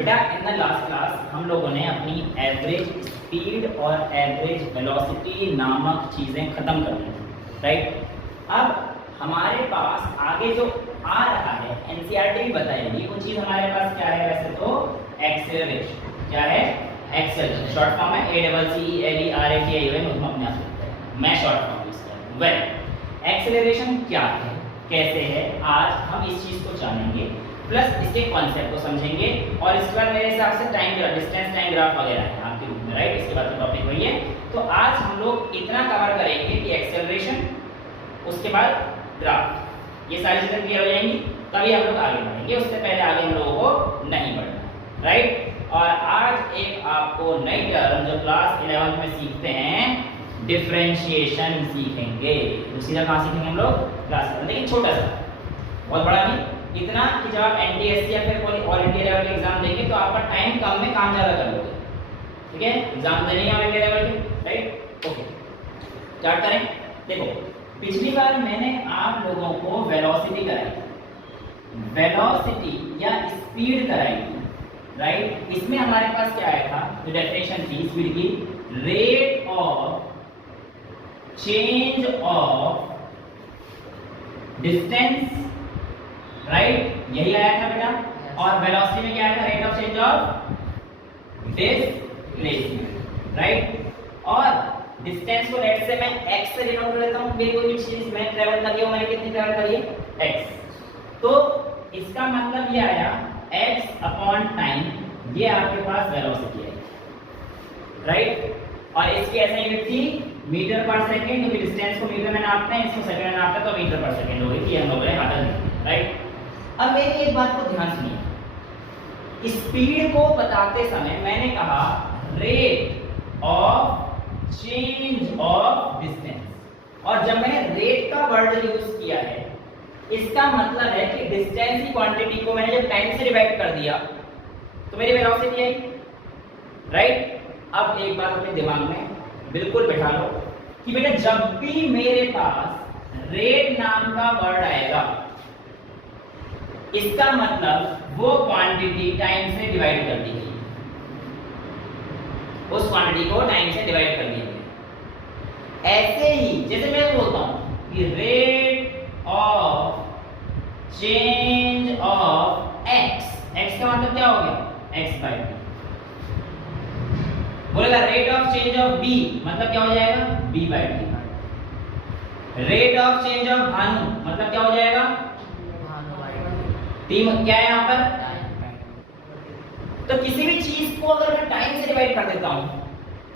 बेटा in the last class हम लोगों ने अपनी एवरेज स्पीड और एवरेज वेलोसिटी नामक चीज़ें ख़त्म कर दी, राइट। अब हमारे पास आगे जो आ रहा है एनसीईआरटी भी बताएगी वो चीज़ हमारे पास क्या है। वैसे तो एक्सेलरेशन क्या है, एक्सेलरेशन शॉर्ट फॉर्म है ACCELERATION, उसमें अपने आप लिखते हैं, मैं शॉर्ट फॉर्म यूज कर रहा हूँ। वेल एक्सेलरेशन क्या है, कैसे है, आज हम इस चीज़ को जानेंगे, प्लस इसके कॉन्सेप्ट को समझेंगे और इसके बाद मेरे हिसाब से time graph, distance time graph वगैरह है आपके ग्रुप में, राइट। इसके बाद टॉपिक वही है। तो आज हम लोग इतना कवर करेंगे कि एक्सेलरेशन, उसके बाद ग्राफ, ये सारी चीज़ें क्लियर हो जाएंगी, तभी हम लोग आगे बढ़ेंगे। उससे पहले आगे हम लोगों को नहीं बढ़ना, राइट। और आज एक आपको नई टर्म जो क्लास 11 में सीखते हैं, डिफरेंशिएशन सीखेंगे। तो सीधा कहाँ सीखेंगे हम लोग, क्लास में, लेकिन छोटा सा, बहुत बड़ा नहीं, इतना कि जब आप एनटीएससी या फिर कोई ऑल इंडिया लेवल के एग्जाम देंगे तो आपका टाइम कम में काम ज़्यादा कर लोगे, ठीक है। एग्जाम देने ऑल इंडिया लेवल के, राइट। ओके, स्टार्ट करें। देखो पिछली बार मैंने आप लोगों को वेलोसिटी कराई, वेलोसिटी या स्पीड कराई थी, राइट। इसमें हमारे पास क्या आया था, जो डेफिनेशन थी स्पीड की, rate of change of distance, right, यही आया था बेटा। और वेलोसिटी में क्या आया था, rate of change of displacement, right. और डिस्टेंस को लेट से मैं x से डिनोट कर लेता हूं, मेरी कोई भी चीज मैं ट्रैवल कर रही हूं, मैंने कितनी ट्रैवल करी है, x। तो इसका मतलब ये आया x अपॉन टाइम, ये आपके पास वेलोसिटी है, राइट। और इसकी ऐसा यूनिट थी मीटर पर सेकंड, क्योंकि डिस्टेंस को मीटर में नापते हैं, इसको सेकंड में नापते हैं, तो मीटर पर सेकंड होगी, कि हम लोग ने हाथ में, राइट। अब मेरी एक बात को ध्यान सुनिए, स्पीड को बताते समय मैंने कहा rate of change of distance, और जब मैंने रेट का वर्ड यूज किया है, इसका मतलब है कि डिस्टेंस की क्वांटिटी को मैंने जब टाइम से डिवाइड कर दिया तो मेरी वेलोसिटी आई, राइट। अब एक बात अपने दिमाग में बिल्कुल बैठा लो कि बेटा जब भी मेरे पास रेट नाम का वर्ड आएगा, इसका मतलब वो क्वांटिटी टाइम से डिवाइड कर दी गई, उस क्वांटिटी को टाइम से डिवाइड कर दी गई। ऐसे ही जैसे मैं बोलता हूं कि rate of change of x, x का मतलब क्या हो गया, x बाय b। बोलेगा rate of change of b, मतलब क्या हो जाएगा, b by d। Rate of change of Bhanu, मतलब क्या हो जाएगा, टीम क्या है यहाँ पर। तो किसी भी चीज को अगर मैं टाइम से डिवाइड कर देता हूं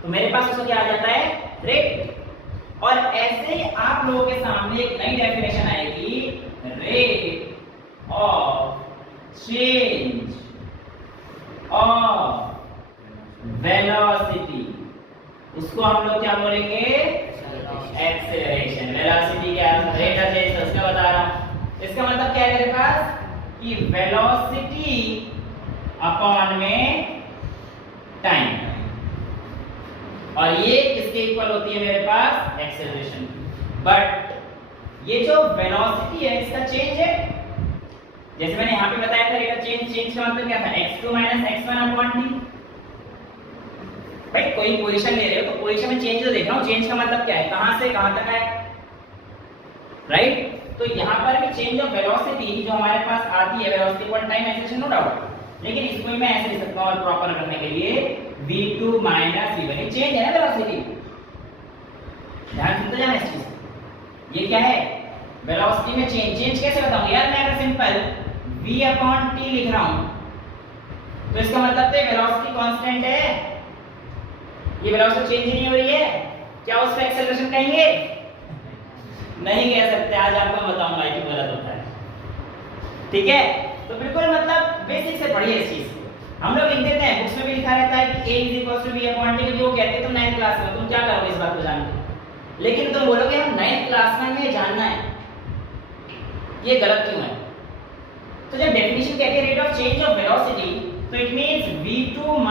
तो मेरे पास उसका क्या आ जाता है, रेट। और ऐसे ही आप लोगों के सामने एक नई डेफिनेशन आएगी, rate of change of velocity, उसको हम लोग क्या बोलेंगे, एक्सेलरेशन। वेलोसिटी क्या, रेट ऑफ चेंज, उसका बता रहा हूं। इसका मतलब क्या है मेरे पास कि वेलोसिटी अपॉन में टाइम, और ये किसके इक्वल होती है मेरे पास, एक्सेलरेशन। बट ये जो वेलोसिटी है इसका चेंज है, जैसे मैंने यहाँ पे बताया था रेट ऑफ चेंज, चेंज का मतलब क्या था, x2 - x1 अपॉन t। भाई कोई पोजीशन ले रहे हो तो पोजीशन में चेंज तो देख रहा हूँ, चेंज का मतलब क्या है, कहां से कहां तक है, राइट। तो यहाँ पर भी चेंज ऑफ वेलोसिटी जो हमारे पास आती है, वेलोसिटी पर टाइम एक्सेलरेशन, नो डाउट, लेकिन इसको मैं ऐसे लिख सकता हूं और प्रॉपर करने के लिए v2 - v1, ये चेंज है ना वेलोसिटी, ध्यान सुनते जाना इस चीज। ये क्या है, वेलोसिटी में चेंज। चेंज कैसे बताऊं यार, मैं अगर सिंपल v अपॉन t लिख रहा हूं तो इसका मतलब तो वेलोसिटी कांस्टेंट है, ये वेलोसिटी चेंज नहीं हो रही है, क्या उसको एक्सेलरेशन कहेंगे, नहीं कह सकते। आज आपको बताऊंगा कि गलत होता है, ठीक है। तो बिल्कुल मतलब बेसिक से पढ़िए इस चीज को। हम लोग लिख देते हैं, बुक्स में भी लिखा रहता है कि a = v अपॉन t, जो कहते हैं तुम 9th क्लास में, तुम क्या करोगे इस बात को जान के, लेकिन तुम बोलोगे हम 9th क्लास में हमें जानना है, ये गलत क्यों है। तो जब डेफिनेशन कहती है rate of change of velocity, तो it means v2 -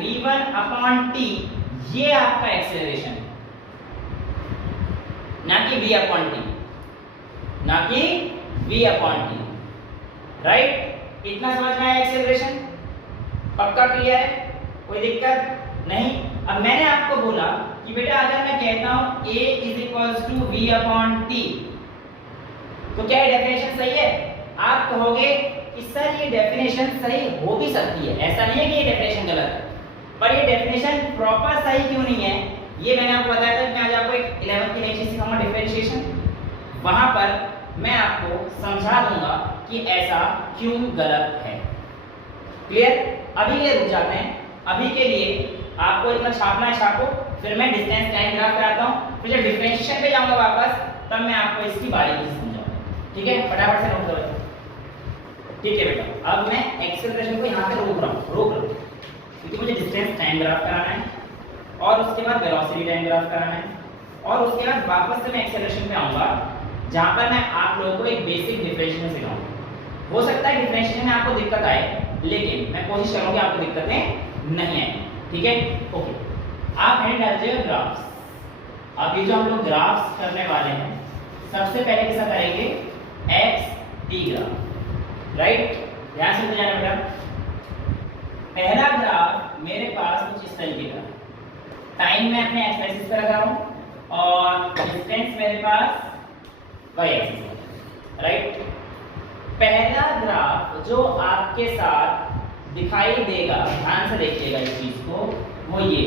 v1 upon t, ये आपका एक्सेलरेशन, ना कि v अपॉन t, ना कि v अपॉन t, राइट। इतना समझ में आया एक्सेलरेशन। पक्का क्लियर है? कोई दिक्कत नहीं? अब मैंने आपको बोला कि बेटा अगर मैं कहता हूं a = v/t, तो क्या ये डेफिनेशन सही है? आप कहोगे कि सर ये डेफिनेशन सही हो भी सकती है, ऐसा नहीं है कि ये डेफिनेशन गलत है, पर ये डेफिनेशन प्रॉपर सही क्यों नहीं है? ये मैंने आपको बताया था कि मैं आज आपको एक 11th की नई चीज सिखाऊंगा, डिफरेंशिएशन। वहां पर मैं आपको समझा दूंगा कि ऐसा क्यों गलत है। क्लियर? अभी के लिए रुक जाते हैं, अभी के लिए आपको इतना छापना है छापो, फिर मैं डिस्टेंस टाइम ग्राफ कराता हूं, फिर जब डिफरेंशिएशन पे जाऊंगा वापस तब मैं आपको इसकी बारीकी से समझाऊंगा। ठीक है? फटाफट से नोट करो। ठीक है बेटा, अब मैं एक्सेलरेशन को यहाँ पे रोक रहा हूँ क्योंकि मुझे डिस्टेंस टाइम ग्राफ कराना है और उसके बाद वेलोसिटी टाइम ग्राफ कराना है और उसके बाद वापस से मैं एक्सेलरेशन पे आऊंगा जहां पर मैं आप लोगों को एक बेसिक डिफरेंशिएशन सिखाऊंगा। हो सकता है डिफरेंशिएशन में आपको दिक्कत आए, लेकिन मैं कोशिश करूंगी आपको दिक्कतें नहीं आए। ठीक है? ओके, आप हेड डाल दीजिएगा ग्राफ्स। अब ये जो हम लोग ग्राफ्स करने वाले हैं, सबसे पहले कैसा करेंगे? X T graph. राइट? ध्यान से जाना बेटा। पहला ग्राफ मेरे पास कुछ इस तरीके का, टाइम मैं अपने एक्स एक्सिस पे लगा रहा हूं और डिस्टेंस मेरे पास वाई एक्सिस पे। राइट? पहला ग्राफ जो आपके साथ दिखाई देगा, ध्यान से देखिएगा इस चीज को, वो ये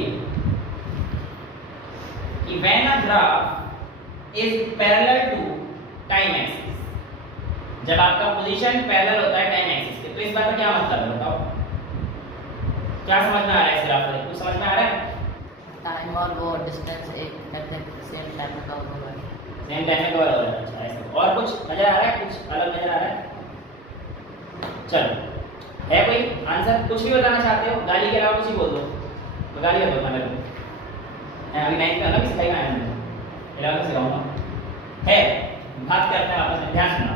कि when a graph is parallel to time axis, जब आपका पोजीशन पैरेलल होता है टाइम एक्सिस के, तो इस बात का क्या मतलब है बताओ? क्या समझ में आ रहा है इस ग्राफ में? कुछ समझ में आ रहा है? टाइम और वो डिस्टेंस एक सेम टाइम में कवर हो रहा है, सेम टाइम में कवर हो रहा है। अच्छा, ऐसा। और कुछ नजर आ रहा है? कुछ अलग नजर आ रहा है? चलो, है कोई आंसर? कुछ भी बताना चाहते हो, गाली के अलावा कुछ ही बोल दो। तो गाली बताओ ना मेरे को। अभी 9th का अलग सिखाएगा, 11th में सिखाऊंगा। है, बात करते हैं आपस में, ध्यान सुनना,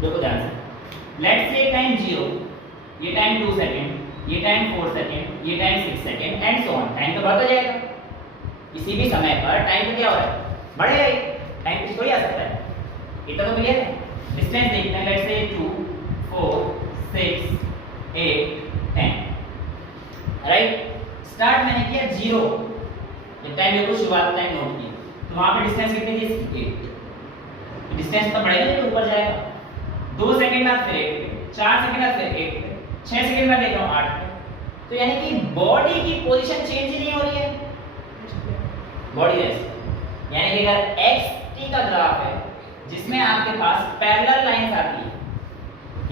देखो ध्यान से। लेट्स से टाइम 0, ये टाइम 2 सेकंड, ये टाइम 4 सेकंड, ये time 6 second and so on. Time तो बढ़ता जाएगा, किसी भी समय पर टाइम तो क्या हो रहा है? बढ़ेगा ही। टाइम कुछ थोड़ी आ सकता है। इतना तो क्लियर है? डिस्टेंस देखते हैं, लेट्स से 2 4 6 8 10। राइट? स्टार्ट मैंने किया 0, ये टाइम बिल्कुल शुरुआत टाइम नोट की, तो वहां पे डिस्टेंस कितनी थी? 8। डिस्टेंस तो बढ़ेगा नहीं, ऊपर जाएगा। 2 सेकंड बाद फिर 8, 4 सेकंड बाद फिर 8, 6 सेकंड बाद देख रहा हूं 8। तो यानी कि बॉडी की पोजीशन चेंज ही नहीं हो रही है, बॉडी रेस्ट। यानी कि अगर एक्स टी का ग्राफ है जिसमें आपके पास पैरेलल लाइंस आती है,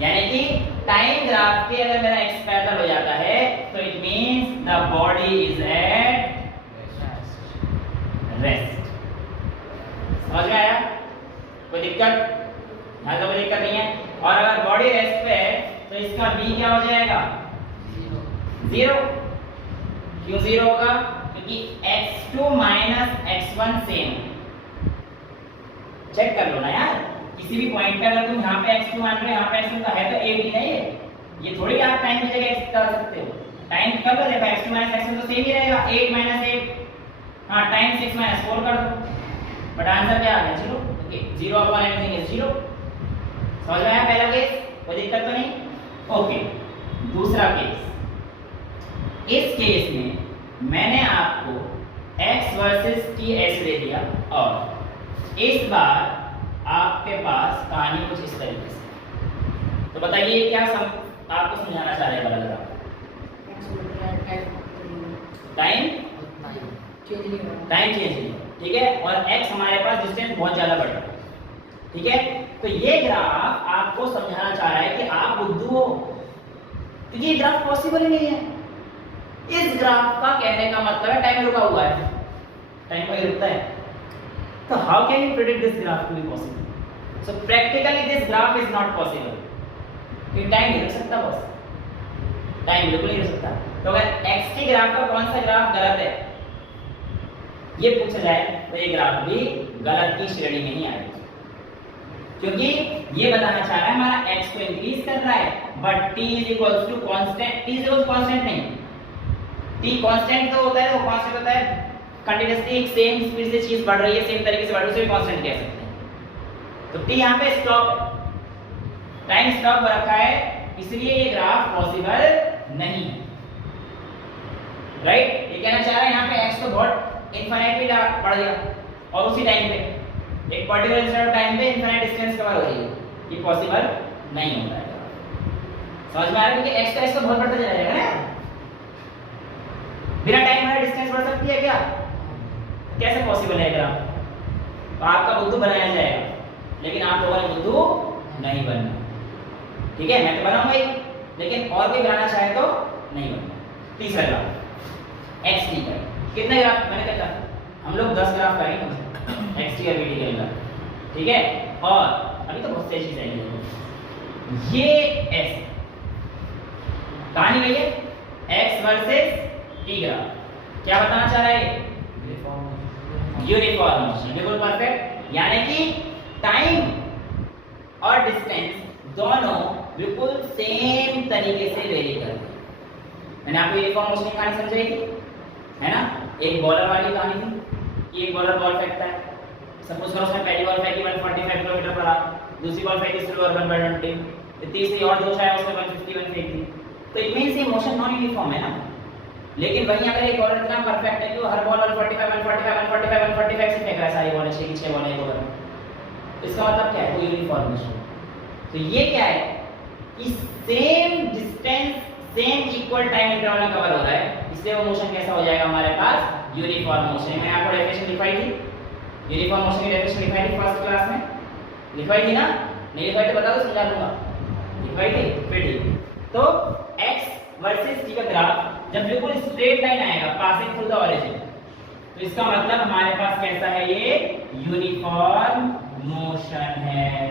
यानी कि टाइम ग्राफ के अगर मेरा एक्स पैरेलल हो जाता है, तो it means the body is at rest. समझ में आया? कोई दिक्कत? हाँ, तो कोई दिक्कत नहीं है। और अगर बॉडी रेस्ट पे है तो इसका बी क्या हो जाएगा? 0। क्यों 0 होगा? क्योंकि x2 - x1 सेम। चेक कर लो ना यार, किसी भी पॉइंट पे अगर तुम यहाँ पे x2 मान रहे हो, यहाँ पे x1 का है तो 8 ही नहीं है। ये थोड़ी आप टाइम की जगह x कर सकते हो। टाइम कर लो, देखो x2 - x1 तो सेम ही रहेगा, 8 - 8। हाँ, टाइम 6 - 4 कर दो, बट आंसर क्या आ गया? 0। Okay, 0 upon everything is 0। समझ में आया पहला केस? कोई दिक्कत तो नहीं? ओके, दूसरा केस। इस केस में मैंने आपको x वर्सेस t ऐसे दे दिया और इस बार आपके पास कहानी कुछ इस तरीके से। तो बताइए क्या आपको समझाना चाह रहे हैं? बदल रहा टाइम चेंज नहीं, ठीक है? और x हमारे पास डिस्टेंस बहुत ज्यादा बढ़ रहा है, ठीक है? तो ये ग्राफ आपको समझाना चाह रहा है कि आप बुद्धू हो, तो ये ग्राफ पॉसिबल ही नहीं है। इस ग्राफ का कहने का मतलब है टाइम रुका हुआ है, टाइम कहीं रुकता है। तो how can you predict this graph to be possible? So practically this graph is not possible. ये टाइम नहीं रुक सकता बॉस, टाइम बिल्कुल नहीं रुक सकता। तो अगर x के ग्राफ का कौन सा ग्राफ गलत है ये पूछा जाए तो ये ग्राफ भी गलत की श्रेणी में ही आएगा, क्योंकि ये बताना चाह रहा है हमारा x को इंक्रीज कर रहा है, but t is equals to constant. t is equals constant नहीं, t कांस्टेंट तो होता है, वो कांस्टेंट होता है कंटीन्यूअसली सेम स्पीड से चीज बढ़ रही है, सेम तरीके से बढ़ रही है, उसे कांस्टेंट कह सकते हैं। तो t यहां पे स्टॉप है, टाइम स्टॉप रखा है, इसलिए ये ग्राफ पॉसिबल नहीं। राइट। ये कहना चाह रहा है यहाँ पे x तो बहुत इनफाइनाइटली बढ़ गया और उसी टाइम पे एक पर्टिकुलर इंस्टेंट ऑफ टाइम पे इनफाइनाइट डिस्टेंस कवर हो रही है, ये पॉसिबल नहीं होता है। समझ में आ रहा है कि x का x तो बहुत बढ़ता चला जाएगा ना, बिना टाइम वाला डिस्टेंस बढ़ सकती है क्या? कैसे पॉसिबल है ग्राफ? तो आपका बुद्धू बनाया जाएगा, लेकिन आप लोगों ने बुद्धू नहीं बनना, ठीक है? मैं तो बनाऊंगा ही, लेकिन और कोई बनाना चाहे तो नहीं बनना। तीसरा ग्राफ एक्स टी का, कितने ग्राफ मैंने कहता हम लोग 10 ग्राफ करेंगे एक्स टी और वी टी का, ठीक है? और अभी तो बहुत सी चीजें हैं, ये एस कहानी गई है एक्स वर्सेस टी ग्राफ। क्या बताना चाह रहा है? यूनिफॉर्म मोशन, बिल्कुल परफेक्ट। यानी कि टाइम और डिस्टेंस दोनों बिल्कुल सेम तरीके से वेरी करते हैं। मैंने आपको यूनिफॉर्म मोशन की कहानी समझाई थी, है ना? एक बॉलर वाली कहानी थी कि एक बॉलर बॉल फेंकता है, सपोज करो उसने पहली बॉल फेंकी 145 किलोमीटर पर आवर, दूसरी बॉल फेंकी स्लोअर 120, तीसरी और जो चाहे उसने 151 फेंक दी, तो इट मींस ये मोशन नॉन यूनिफॉर्म है ना। लेकिन वहीं अगर एक बॉलर इतना परफेक्ट है कि वो हर बॉल 145 से फेंक रहा है, सारी बॉलें 6 की 6 बॉलें एक ओवर में, इसका मतलब क्या है? वो यूनिफॉर्म मोशन। तो ये क्या है कि same distance same equal time interval में कवर हो रहा है, इसलिए वो मोशन कैसा हो जाएगा हमारे पास? Uniform motion. मैंने आपको डेफिनेशन लिखवाई थी, यूनिफॉर्म मोशन की डेफिनेशन लिखवाई थी फर्स्ट क्लास में, लिखवाई थी ना? नहीं लिखवाई तो बता दो, समझा दूंगा। लिखवाई थी, फिर ठीक। तो x वर्सेस t का ग्राफ जब बिल्कुल स्ट्रेट लाइन आएगा पासिंग थ्रू द ओरिजिन, तो इसका मतलब हमारे पास कैसा है? ये यूनिफॉर्म मोशन है।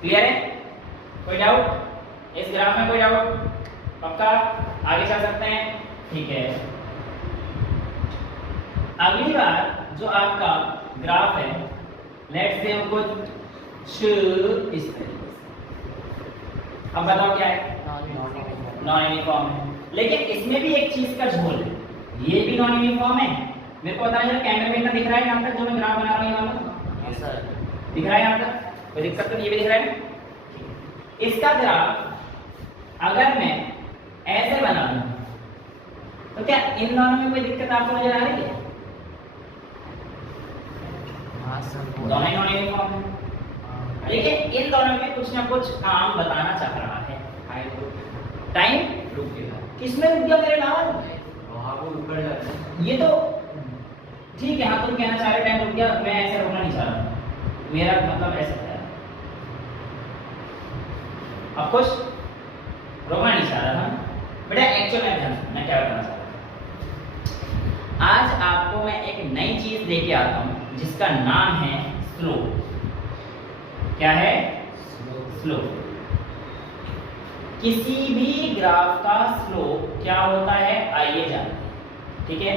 क्लियर है? कोई डाउट इस ग्राफ में? कोई डाउट? पक्का आगे चल सकते हैं, ठीक है? अगली बार जो आपका ग्राफ है, लेट्स से कुछ इस तरीके से, अब बताओ क्या है? नॉन यूनिफॉर्म है, लेकिन इसमें भी एक चीज का झोल है, ये भी नॉन यूनिफॉर्म है। मेरे को पता है कैमरे में इतना दिख रहा है यहाँ तक जो मैं ग्राफ बना रहा हूँ, ये वाला सर दिख रहा है यहाँ तक? कोई दिक्कत तो नहीं? ये भी दिख रहा है। इसका ग्राफ अगर मैं ऐसे बना दूं तो क्या इन दोनों में कोई दिक्कत आपको नजर आ रही है? दोनों ही नॉन यूनिफॉर्म है, लेकिन इन दोनों में कुछ ना कुछ काम बताना चाह रहा है। टाइम रुक गया, किसमें रुक गया मेरे नाम? वहां को ऊपर जाता है, ये तो ठीक है। हाँ तुम कहना चाह रहे टाइम रुक गया, मैं ऐसे रोकना नहीं चाह रहा, मेरा मतलब ऐसा है। अब कुछ रोकना नहीं चाह रहा था बेटा, एक्चुअल में ध्यान मैं क्या बताना चाह रहा हूं। आज आपको मैं एक नई चीज लेके आता हूं जिसका नाम है स्लोप। क्या है? स्लोप। किसी भी ग्राफ का स्लोप क्या होता है आइए जानते हैं, ठीक है?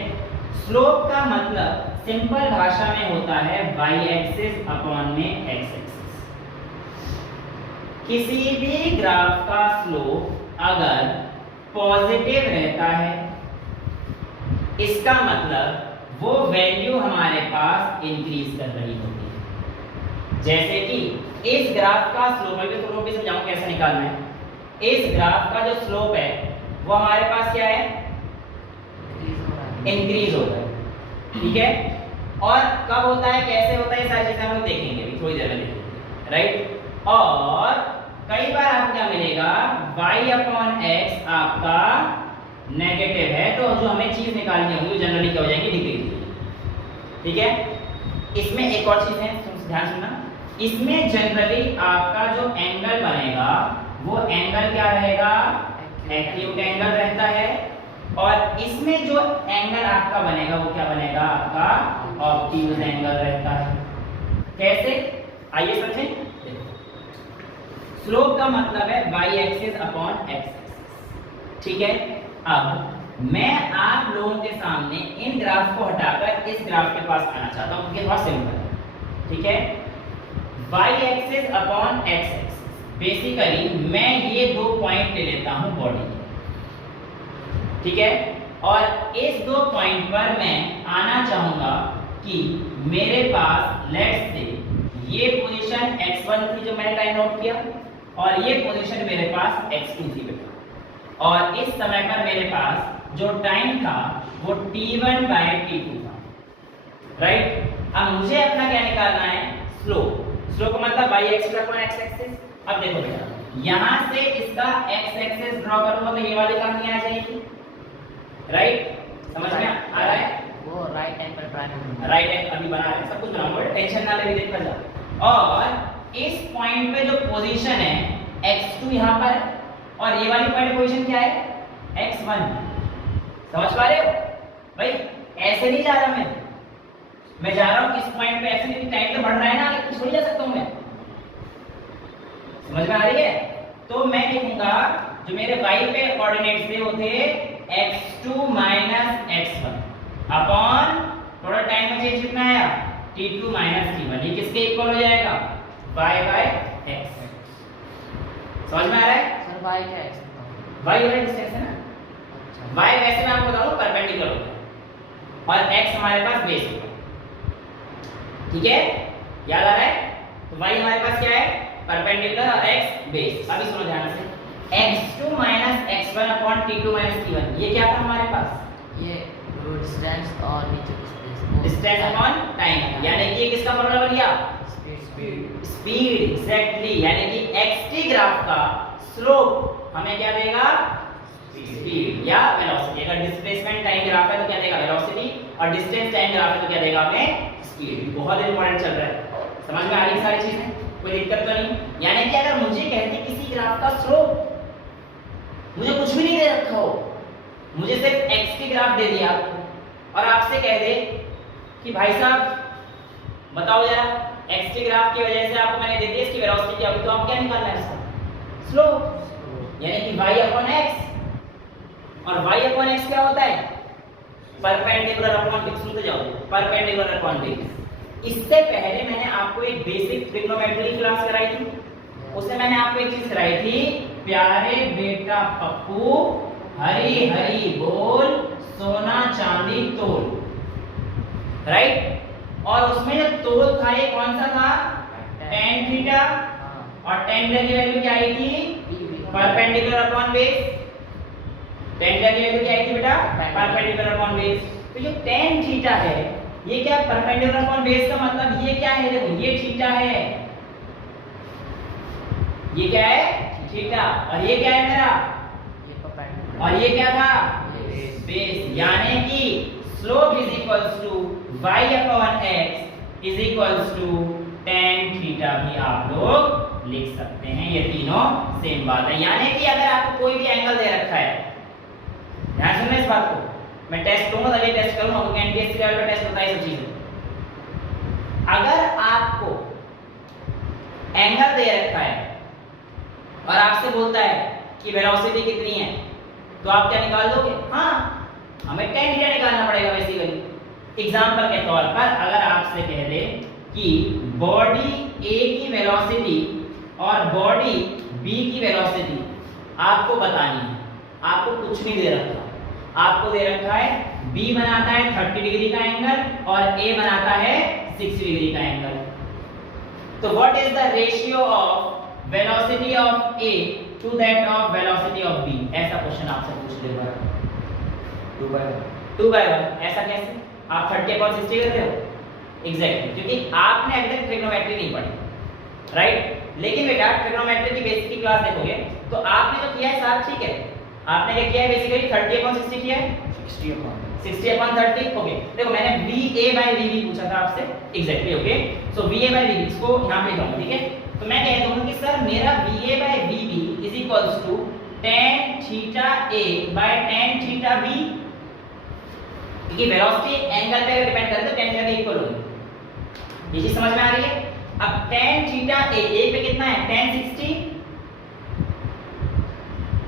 स्लोप का मतलब सिंपल भाषा में होता है y एक्सिस अपॉन में x एक्सिस। किसी भी ग्राफ का स्लोप अगर पॉजिटिव रहता है, इसका मतलब वो वैल्यू हमारे पास इंक्रीज कर रही होती है। जैसे कि इस ग्राफ का स्लोप, मैं स्लोप भी समझाऊं कैसे निकालना है। इस ग्राफ का जो स्लोप है वो हमारे पास क्या है? इंक्रीज होता है, ठीक है? और कब होता है, कैसे होता है, सारी चीजें हम लोग देखेंगे अभी थोड़ी देर में देखेंगे, राइट? और कई बार आपको क्या मिलेगा? y अपॉन एक्स आपका नेगेटिव है, तो जो हमें चीज निकालनी होगी वो जनरली क्या हो जाएगी? डिक्रीज, ठीक है? इसमें एक और चीज है, ध्यान सुनना। इसमें जनरली आपका जो एंगल बनेगा वो एंगल क्या रहेगा? एक्यूट एंगल रहता है। और इसमें जो एंगल आपका बनेगा वो क्या बनेगा? आपका ऑब्ट्यूज एंगल रहता है। कैसे? आइए समझें। स्लोप का मतलब है y axis upon x axis, ठीक है? अब मैं आप लोगों के सामने इन ग्राफ को हटाकर इस ग्राफ के पास आना चाहता हूं, क्योंकि बहुत सिंपल है, ठीक है? y axis upon x axis, basically मैं ये दो पॉइंट ले लेता हूं बॉडी, ठीक है? और इस दो पॉइंट पर मैं आना चाहूंगा कि मेरे पास लेट्स से ये पोजीशन x1 थी जो मैंने टाइम नोट किया, और ये पोजीशन मेरे पास x2 थी बेटा, और इस समय पर मेरे पास जो टाइम था वो t1 बाय t2 था, राइट। अब मुझे अपना क्या निकालना है, स्लोप। स्लोप का मतलब by x upon x axis. अब देखो बेटा, यहां से इसका एक्स एक्सिस ड्रॉ करूंगा तो ये वाली कहानी आ जाएगी, राइट। समझ में आ रहा है? वो right angle triangle, right angle अभी बना रहे हैं, सब कुछ बनाऊंगा, टेंशन ना ले, देखा जा। और इस पॉइंट पे जो पोजीशन है x2 यहां पर है, और ये वाली पॉइंट पोजीशन क्या है, x1। समझ पा रहे हो भाई? ऐसे नहीं जा रहा मैं जा रहा हूं इस पॉइंट पे, ऐसे नहीं, टाइम तो बढ़ रहा है ना, आगे कुछ थोड़ी जा सकता हूं मैं। समझ में आ रही है? तो मैं लिखूंगा जो मेरे y पे कोऑर्डिनेट्स थे वो थे x2 माइनस x1 अपॉन थोड़ा टाइम में चेंज कितना आया, t2 माइनस t1। ये किसके इक्वल हो जाएगा, y बाय x। समझ में आ रहा है? सर y क्या है? y वाला डिस्टेंस है ना, y वैसे मैं आपको बता दूं परपेंडिकुलर होता है और x हमारे पास बेस होगा, ठीक है, याद आ रहा है? तो y हमारे पास क्या है, परपेंडिकुलर, और x बेस। अभी सुनो ध्यान से, x2 minus x1 upon t2 minus t1, ये क्या था हमारे पास, ये डिस्टेंस और नीचे डिस्टेंस अपॉन टाइम, यानी कि ये किसका फॉर्मूला बन गया, स्पीड। एग्जैक्टली, यानी कि xt ग्राफ का स्लोप हमें क्या देगा, स्पीड या वेलोसिटी। अगर डिस्प्लेसमेंट टाइम ग्राफ है तो क्या देगा, वेलोसिटी, और डिस्टेंस टाइम ग्राफ है तो क्या देगा हमें, स्पीड। बहुत इंपॉर्टेंट चल रहा है, समझ में आ रही है सारी चीजें, कोई दिक्कत तो नहीं। यानी कि अगर मुझे कहते किसी ग्राफ का स्लोप, मुझे कुछ भी नहीं दे रखा हो, मुझे सिर्फ x की ग्राफ दे दिया और आपसे कह दे कि भाई साहब बताओ जरा x की ग्राफ की वजह से आपको मैंने दे दी इसकी वेलोसिटी क्या होगी, तो आप क्या निकालना है इसका, स्लोप, यानी कि y अपॉन x। और y अपॉन x क्या होता है, परपेंडिकुलर अपॉन बेस। सुनते जाओ, परपेंडिकुलर अपॉन बेस। इससे पहले मैंने आपको एक बेसिक ट्रिग्नोमेट्री क्लास कराई थी, उसमें मैंने आपको एक चीज कराई थी, प्यारे बेटा पप्पू हरी हरी बोल सोना चांदी तोल, राइट। और उसमें जो तोल था ये कौन सा था, tan थीटा, और tan की वैल्यू क्या आई थी, परपेंडिकुलर अपॉन बेस। tan की वैल्यू क्या आई थी बेटा, परपेंडिकुलर अपॉन बेस। तो जो tan थीटा है ये क्या, परपेंडिकुलर अपॉन बेस का मतलब ये क्या है, देखो ये थीटा है, ये क्या है, थीटा, और ये क्या है मेरा, और ये क्या था, बेस। यानी कि slope is equals to y upon x is equals to tan theta भी आप लोग लिख सकते हैं। ये तीनों सेम बात है। यानी कि अगर आपको कोई भी एंगल दे रखा है, ध्यान सुनना इस बात को, मैं टेस्ट करूंगा तभी टेस्ट करूंगा क्योंकि एनटीएससी लेवल पे टेस्ट होता है सब चीजें। अगर आपको एंगल दे रखा है और आपसे बोलता है कि वेलोसिटी कितनी है, तो आप क्या निकाल दोगे, हाँ हमें tan थीटा निकालना पड़ेगा बेसिकली। एग्जांपल के तौर पर अगर आपसे कह दे कि बॉडी A की वेलोसिटी और बॉडी B की वेलोसिटी आपको बतानी है, आपको कुछ नहीं दे रखा, आपको दे रखा है B बनाता है 30 डिग्री का एंगल और A बनाता है 60 डिग्री का एंगल। तो what is the ratio of velocity of A to that of velocity of B? ऐसा क्वेश्चन आपसे पूछ लेगा 2/1। ऐसा कैसे, आप 30/60 कर रहे हो, एग्जैक्टली, क्योंकि आपने अभी तक ट्रिग्नोमेट्री नहीं पढ़ी, राइट। लेकिन बेटा ट्रिग्नोमेट्री की बेसिक की क्लास देखोगे तो आपने जो किया है साथ ठीक है, आपने क्या किया है बेसिकली 30/60 किया है, 60/30, ओके। देखो मैंने VA/VB पूछा था आपसे, एग्जैक्टली, ओके। सो VA/VB इसको यहां पे लिखूंगा, ठीक है। तो मैं कह दूंगा कि सर मेरा VA/VB is equals to tan theta A by tan theta B, क्योंकि वेलोसिटी एंगल पे डिपेंड करता है, tan थीटा के इक्वल होगी। ये चीज समझ में आ रही है? अब tan थीटा A पे कितना है, tan 60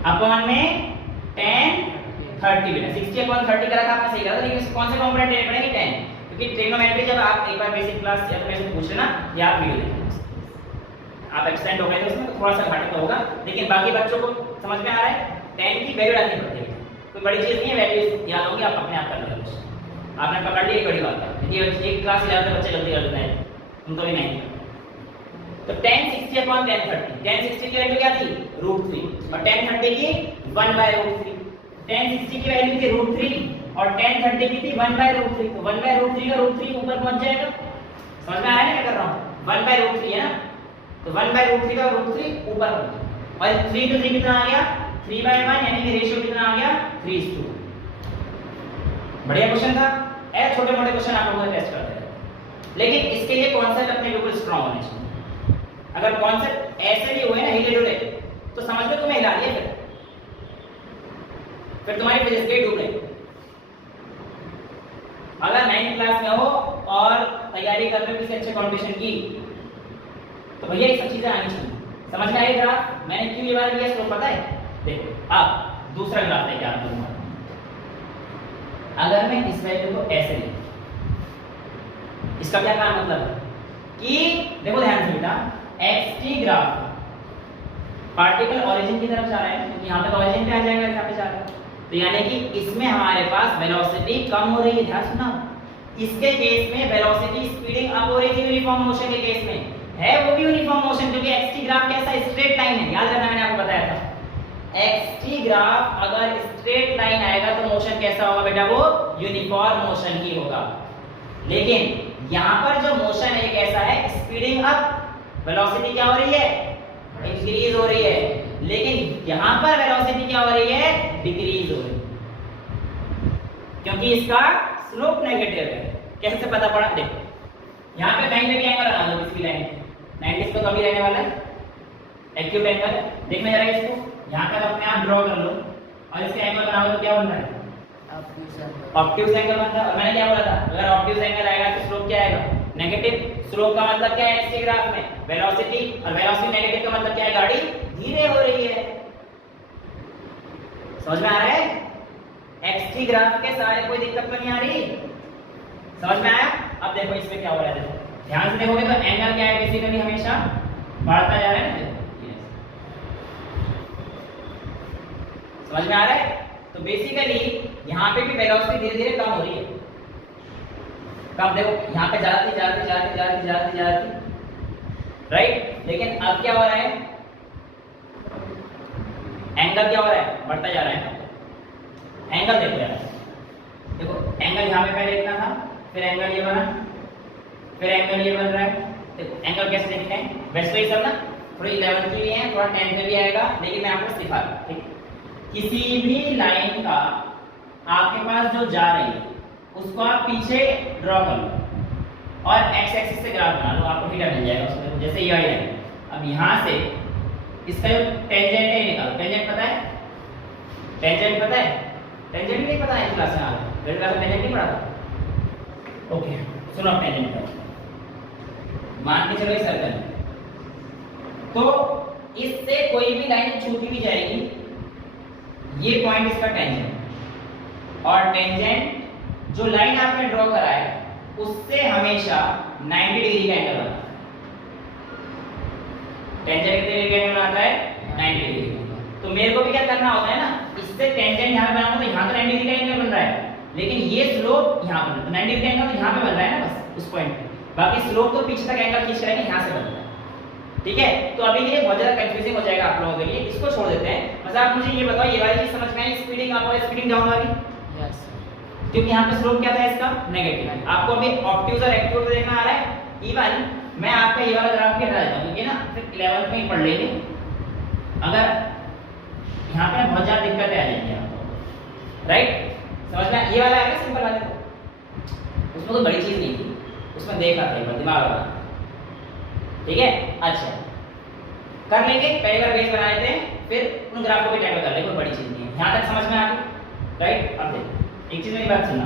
अपॉन में tan 30, बेटा 60/30 करा था आपने, सही करा था, लेकिन कौन से कंपोनेंट लेने पड़ेंगे, tan, क्योंकि ट्रिग्नोमेट्री जब आप एक बार बेसिक क्लास या तो मेरे से पूछ लेना या आप वीडियो देखना, आप एब्सेंट हो गए तो उसमें तो थोड़ा सा घाटा तो होगा, लेकिन बाकी बच्चों को समझ में आ रहा है। tan की वैल्यू डालनी पड़ती है, कोई बड़ी चीज नहीं है, वैल्यू याद होगी, आप अपने आप कर लोगे, आपने पकड़ ली, एक बड़ी बात है। ये एक क्लास 11 बच्चे जल्दी कर देते हैं, तुम तो भी नहीं। तो tan 60/tan 30, tan 60 की वैल्यू क्या थी, √3, और tan 30 की 1/√3, tan 60 की वैल्यू थी √3 और tan 30 की थी 1/√3, तो 1/√3 का √3 ऊपर पहुंच जाएगा। समझ में आया ना क्या कर रहा हूं? 1/√3 है ना, तो 1/√3 का √3 ऊपर पहुंच, और 3 to 3 कितना आ गया 3/1, यानी कि रेशियो कितना आ गया 3:2। बढ़िया क्वेश्चन था। ऐसे छोटे मोटे क्वेश्चन आप लोगों को टेस्ट करते हैं, लेकिन इसके लिए कॉन्सेप्ट अपने बिल्कुल स्ट्रांग होने चाहिए। अगर कॉन्सेप्ट ऐसे भी हुए ना हिले डुले, तो समझ लो तुम्हें हिला दिया, फिर तुम्हारी फिजिक्स के डूब गई। अगर 9th क्लास में हो और तैयारी कर रहे हो किसी अच्छे कंपटीशन की, तो भैया ये सब चीजें आनी चाहिए। समझ में आई ग्राफ मैंने क्यों ये बार लिया, इसको पता है? देखो अब दूसरा ग्राफ लेके आता हूं। अगर मैं इस वैल्यू को ऐसे लिखूं, इसका क्या मतलब है कि देखो ध्यान से बेटा, xt ग्राफ पार्टिकल ओरिजिन की तरफ जा रहा है, क्योंकि यहां पे ओरिजिन पे आ जाएगा, यहां पे जा रहा है, तो यानी कि इसमें हमारे पास वेलोसिटी कम हो रही है। ध्यान सुना, इसके केस में वेलोसिटी स्पीडिंग अप हो रही थी यूनिफॉर्म मोशन के केस में, है वो भी यूनिफॉर्म मोशन, क्योंकि xt ग्राफ कैसा स्ट्रेट लाइन है। याद रखना मैंने आपको बताया था, xt ग्राफ अगर स्ट्रेट लाइन आएगा तो मोशन कैसा होगा बेटा, वो यूनिफॉर्म मोशन ही होगा। लेकिन यहां पर जो मोशन है कैसा है, स्पीडिंग अप, वेलोसिटी क्या हो रही है, इंक्रीज हो रही है, लेकिन यहां पर वेलोसिटी क्या हो रही है, डिक्रीज हो रही है, क्योंकि इसका स्लोप नेगेटिव है। कैसे पता पड़ा, देखो यहां पे कहीं पे भी एंगल बना दो, किसी भी लाइन 90 तो कभी रहने वाला है, एक्यूट एंगल। देखना जरा इसको, यहां तक अपने आप ड्रॉ कर लो और इसके एंगल बनाओ तो क्या बन रहा है, ऑब्ट्यूज एंगल बन रहा है। और मैंने क्या बोला था, अगर ऑब्ट्यूज एंगल आएगा तो स्लोप क्या आएगा, नेगेटिव। स्लोप का मतलब क्या है xt ग्राफ में, वेलोसिटी, और वेलोसिटी नेगेटिव का मतलब क्या है, गाड़ी धीरे हो रही है। समझ में आ रहा है? xt ग्राफ के सारे कोई दिक्कत तो नहीं आ रही, समझ में आया? अब देखो इसमें क्या हो रहा है, देखो ध्यान से देखोगे तो एंगल क्या है, बेसिकली हमेशा बढ़ता जा रहा है ना, समझ में आ रहा है? तो बेसिकली यहाँ पे भी वेलोसिटी धीरे धीरे कम हो रही है। कब देखो यहाँ पे जाती जाती जाती जाती जाती जाती, राइट। लेकिन अब क्या हो रहा है, एंगल क्या हो रहा है, बढ़ता जा रहा है। एंगल देखो यार, देखो एंगल यहाँ पे पहले इतना था, फिर एंगल ये बना, फिर एंगल ये बन रहा है। देखो एंगल कैसे देखते हैं, वैसे ही सब ना, थोड़ी 11 के भी है, थोड़ा 10 के भी आएगा, लेकिन मैं आपको सिखा रहा हूँ, ठीक। किसी भी लाइन का आपके पास जो जा रही है उसको आप पीछे ड्रॉ कर लो और एक्स एक्सिस से ग्राफ बना लो, आपको थीटा मिल जाएगा उसमें। जैसे ये है, अब यहाँ से इसका जो टेंजेंट है निकालो। टेंजेंट पता है, टेंजेंट पता है, टेंजेंट नहीं पता है, क्लास में आ रहा है, क्लास में टेंजेंट नहीं पढ़ा था। ओके सुनो टेंजेंट का, मान के चलो इस सर्कल, तो इससे कोई भी लाइन छूटी भी जाएगी, ये पॉइंट इसका टेंजेंट, और टेंजेंट जो लाइन आपने ड्रॉ करा है उससे हमेशा 90 डिग्री का एंगल बनता है। टेंजेंट कितने डिग्री का एंगल बनाता है, 90 डिग्री का। तो मेरे को भी क्या करना होता है ना, इससे टेंजेंट यहाँ बनाऊंगा तो यहाँ तो 90 डिग्री का एंगल बन रहा है, लेकिन ये स्लोप यहाँ पर, तो 90 डिग्री का एंगल तो यहाँ पे बन रहा है ना, बस उस पॉइंट पे। बाकी स्लोप तो पीछे तक एंगल खींच रहा है, यहाँ से बन रहा है, ठीक है। तो अभी ये बहुत ज्यादा कंफ्यूजिंग हो जाएगा आप लोगों के लिए, इसको छोड़ देते हैं। बस आप मुझे ये बताओ, ये वाली चीज समझ में आई, स्पीडिंग अप और स्पीडिंग डाउन वाली? यस, क्योंकि यहाँ पे स्लोप क्या था इसका, नेगेटिव है। आपको अभी ऑब्ट्यूज और एक्यूट देखना आ रहा है। इवन मैं आपका ये वाला ग्राफ भी हटा देता हूँ, क्योंकि ना फिर 11th में ही पढ़ लेंगे, अगर यहाँ पे बहुत ज्यादा दिक्कतें आ जाएंगी आपको, राइट। समझ में? ये वाला है ना सिंपल वाला, उसमें कोई बड़ी चीज नहीं थी, उसमें देख रहा था, दिमाग लगा, ठीक है। अच्छा कर लेंगे, पहले बार बेस बना लेते हैं, फिर उन ग्राफ को भी टैकल कर लेंगे, कोई बड़ी चीज नहीं है। यहाँ तक समझ में आ गई, राइट। अब देखो एक चीज मेरी बात सुनना,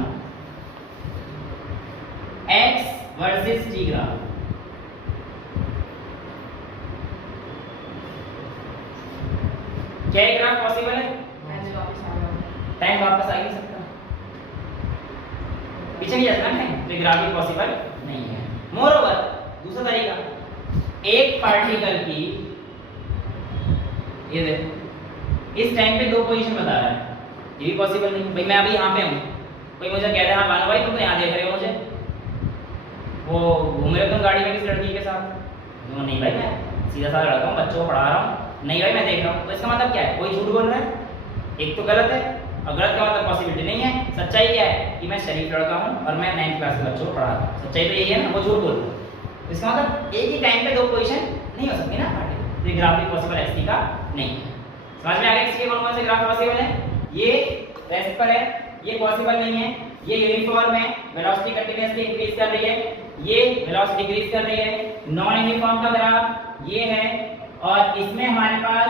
x वर्सेस t ग्राफ, क्या ग्राफ पॉसिबल है? टाइम वापस आ ही नहीं सकता, पीछे नहीं जा सकता है, तो ग्राफ भी पॉसिबल नहीं है। मोरओवर दूसरा तरीका, एक पार्टिकल की, ये देखो इस टाइम पे दो पोजीशन बता रहा है, ये भी पॉसिबल नहीं। भाई मैं अभी यहाँ पे हूँ, कोई मुझे कह रहा है हाँ बानो भाई तुम तो यहाँ देख रहे हो मुझे, वो घूम रहे हो तुम गाड़ी में किसी लड़की के साथ, नहीं भाई मैं सीधा साधा लड़का हूँ, बच्चों को पढ़ा रहा हूँ, नहीं भाई मैं देख रहा हूँ। तो इसका मतलब क्या है, कोई झूठ बोल रहा है, एक तो गलत है, और गलत का मतलब पॉसिबिलिटी नहीं है। सच्चाई क्या है कि मैं शरीफ लड़का हूँ और मैं 9th क्लास के बच्चों को पढ़ा रहा हूँ। सच्चाई तो यही है ना, वो झूठ बोल रहा है। इसका मतलब एक ही टाइम पे दो पोजीशन नहीं हो सकती ना पार्टिकल। ये ग्राफ भी पॉसिबल x का नहीं है। समझ में आ गया x के कौन-कौन से ग्राफ पॉसिबल है? ये रेस्ट पर है, ये पॉसिबल नहीं है। ये यूनिफॉर्म है, वेलोसिटी कंटीन्यूअसली इंक्रीज कर रही है, ये वेलोसिटी डिक्रीज कर रही है। नॉन यूनिफॉर्म का ग्राफ ये है और इसमें हमारे पास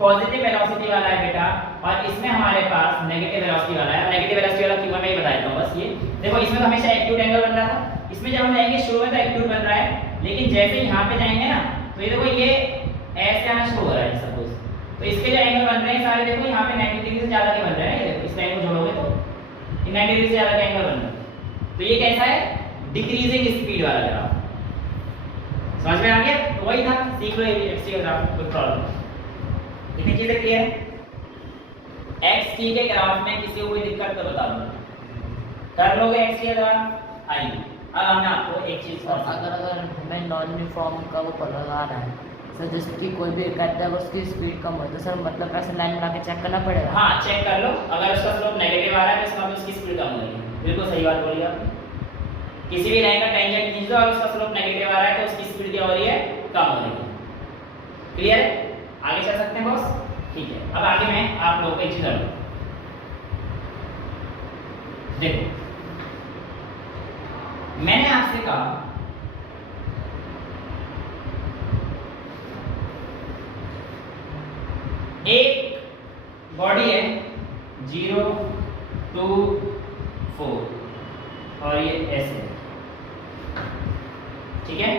पॉजिटिव वेलोसिटी वाला है बेटा और इसमें हमारे पास नेगेटिव वेलोसिटी वाला है। नेगेटिव वेलोसिटी वाला क्यों मैं ही बता देता हूं बस। ये देखो इसमें तो हमेशा एक्यूट एंगल बन रहा था, इसमें जब हम जाएंगे शुरू में तो एक्यूट बन रहा है, लेकिन जैसे ही यहाँ पे जाएंगे ना तो ये देखो ये ऐसे आना शुरू हो रहा है सपोज। तो इसके जो एंगल बन रहे हैं सारे देखो यहाँ पे 90 डिग्री से ज्यादा के बन रहे हैं। ये देखो इस लाइन को जोड़ोगे तो 90 डिग्री से ज्यादा का एंगल बन रहा है। तो ये कैसा है? डिक्रीजिंग स्पीड वाला ग्राफ। समझ में आ गया? तो वही था, सीख लो ये एक्स का ग्राफ, कोई प्रॉब्लम नहीं। कितनी चीजें क्लियर है? एक्स टी के ग्राफ में किसी को कोई दिक्कत तो बता दो, कर लोगे एक्स के ग्राफ? आइए अब हमने आपको एक चीज और अगर हमें नॉन यूनिफॉर्म का वो लगा रहा है सर, जैसे कि कोई भी कहता है उसकी स्पीड कम हो तो सर मतलब ऐसे लाइन बना के चेक करना पड़ेगा। हाँ चेक कर लो, अगर उसका स्लोप नेगेटिव आ रहा है तो इसका मतलब उसकी स्पीड कम हो रही है। बिल्कुल सही बात बोली आप। किसी भी लाइन का टेंजेंट खींच दो और उसका स्लोप नेगेटिव आ रहा है तो उसकी स्पीड क्या हो रही है? कम हो रही है। क्लियर है? आगे चल सकते हैं बॉस? ठीक है। अब आगे मैं आप लोगों को एक चीज और देखो, मैंने आपसे कहा एक बॉडी है 0 2 4 और ये ऐसे, ठीक है?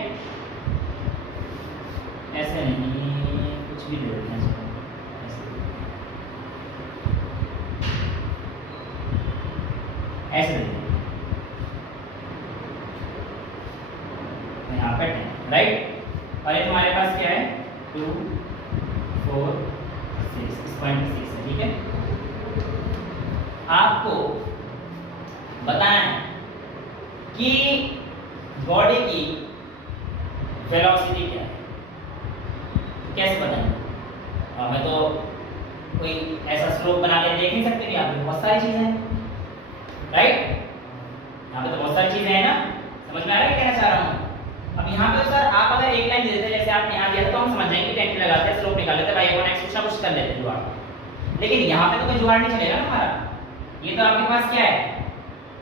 ऐसे नहीं, कुछ भी दे देते हैं ऐसे दे देते हैं यहाँ पे 10, राइट? और ये तुम्हारे पास क्या है? 2 4 6 है, ठीक है? आपको बताना है कि बॉडी की वेलोसिटी क्या है। कैसे बताएं? हमें तो कोई ऐसा स्लोप बना के देख नहीं सकते कि आप बहुत सारी चीजें हैं, राइट? यहाँ पे तो बहुत सारी चीजें हैं ना, समझ में आ रहा है कहना चाह रहा हूँ? अब यहाँ पे सर आप अगर एक लाइन दे देते जैसे आपने यहाँ दिया तो हम समझ जाएंगे, टेंट लगाते हैं, स्लोप निकाल लेते हैं, y अपॉन x कुछ ना कुछ कर लेते हैं जुगाड़। लेकिन यहाँ पे तो कोई जुगाड़ नहीं चलेगा ना हमारा। ये तो आपके पास क्या है?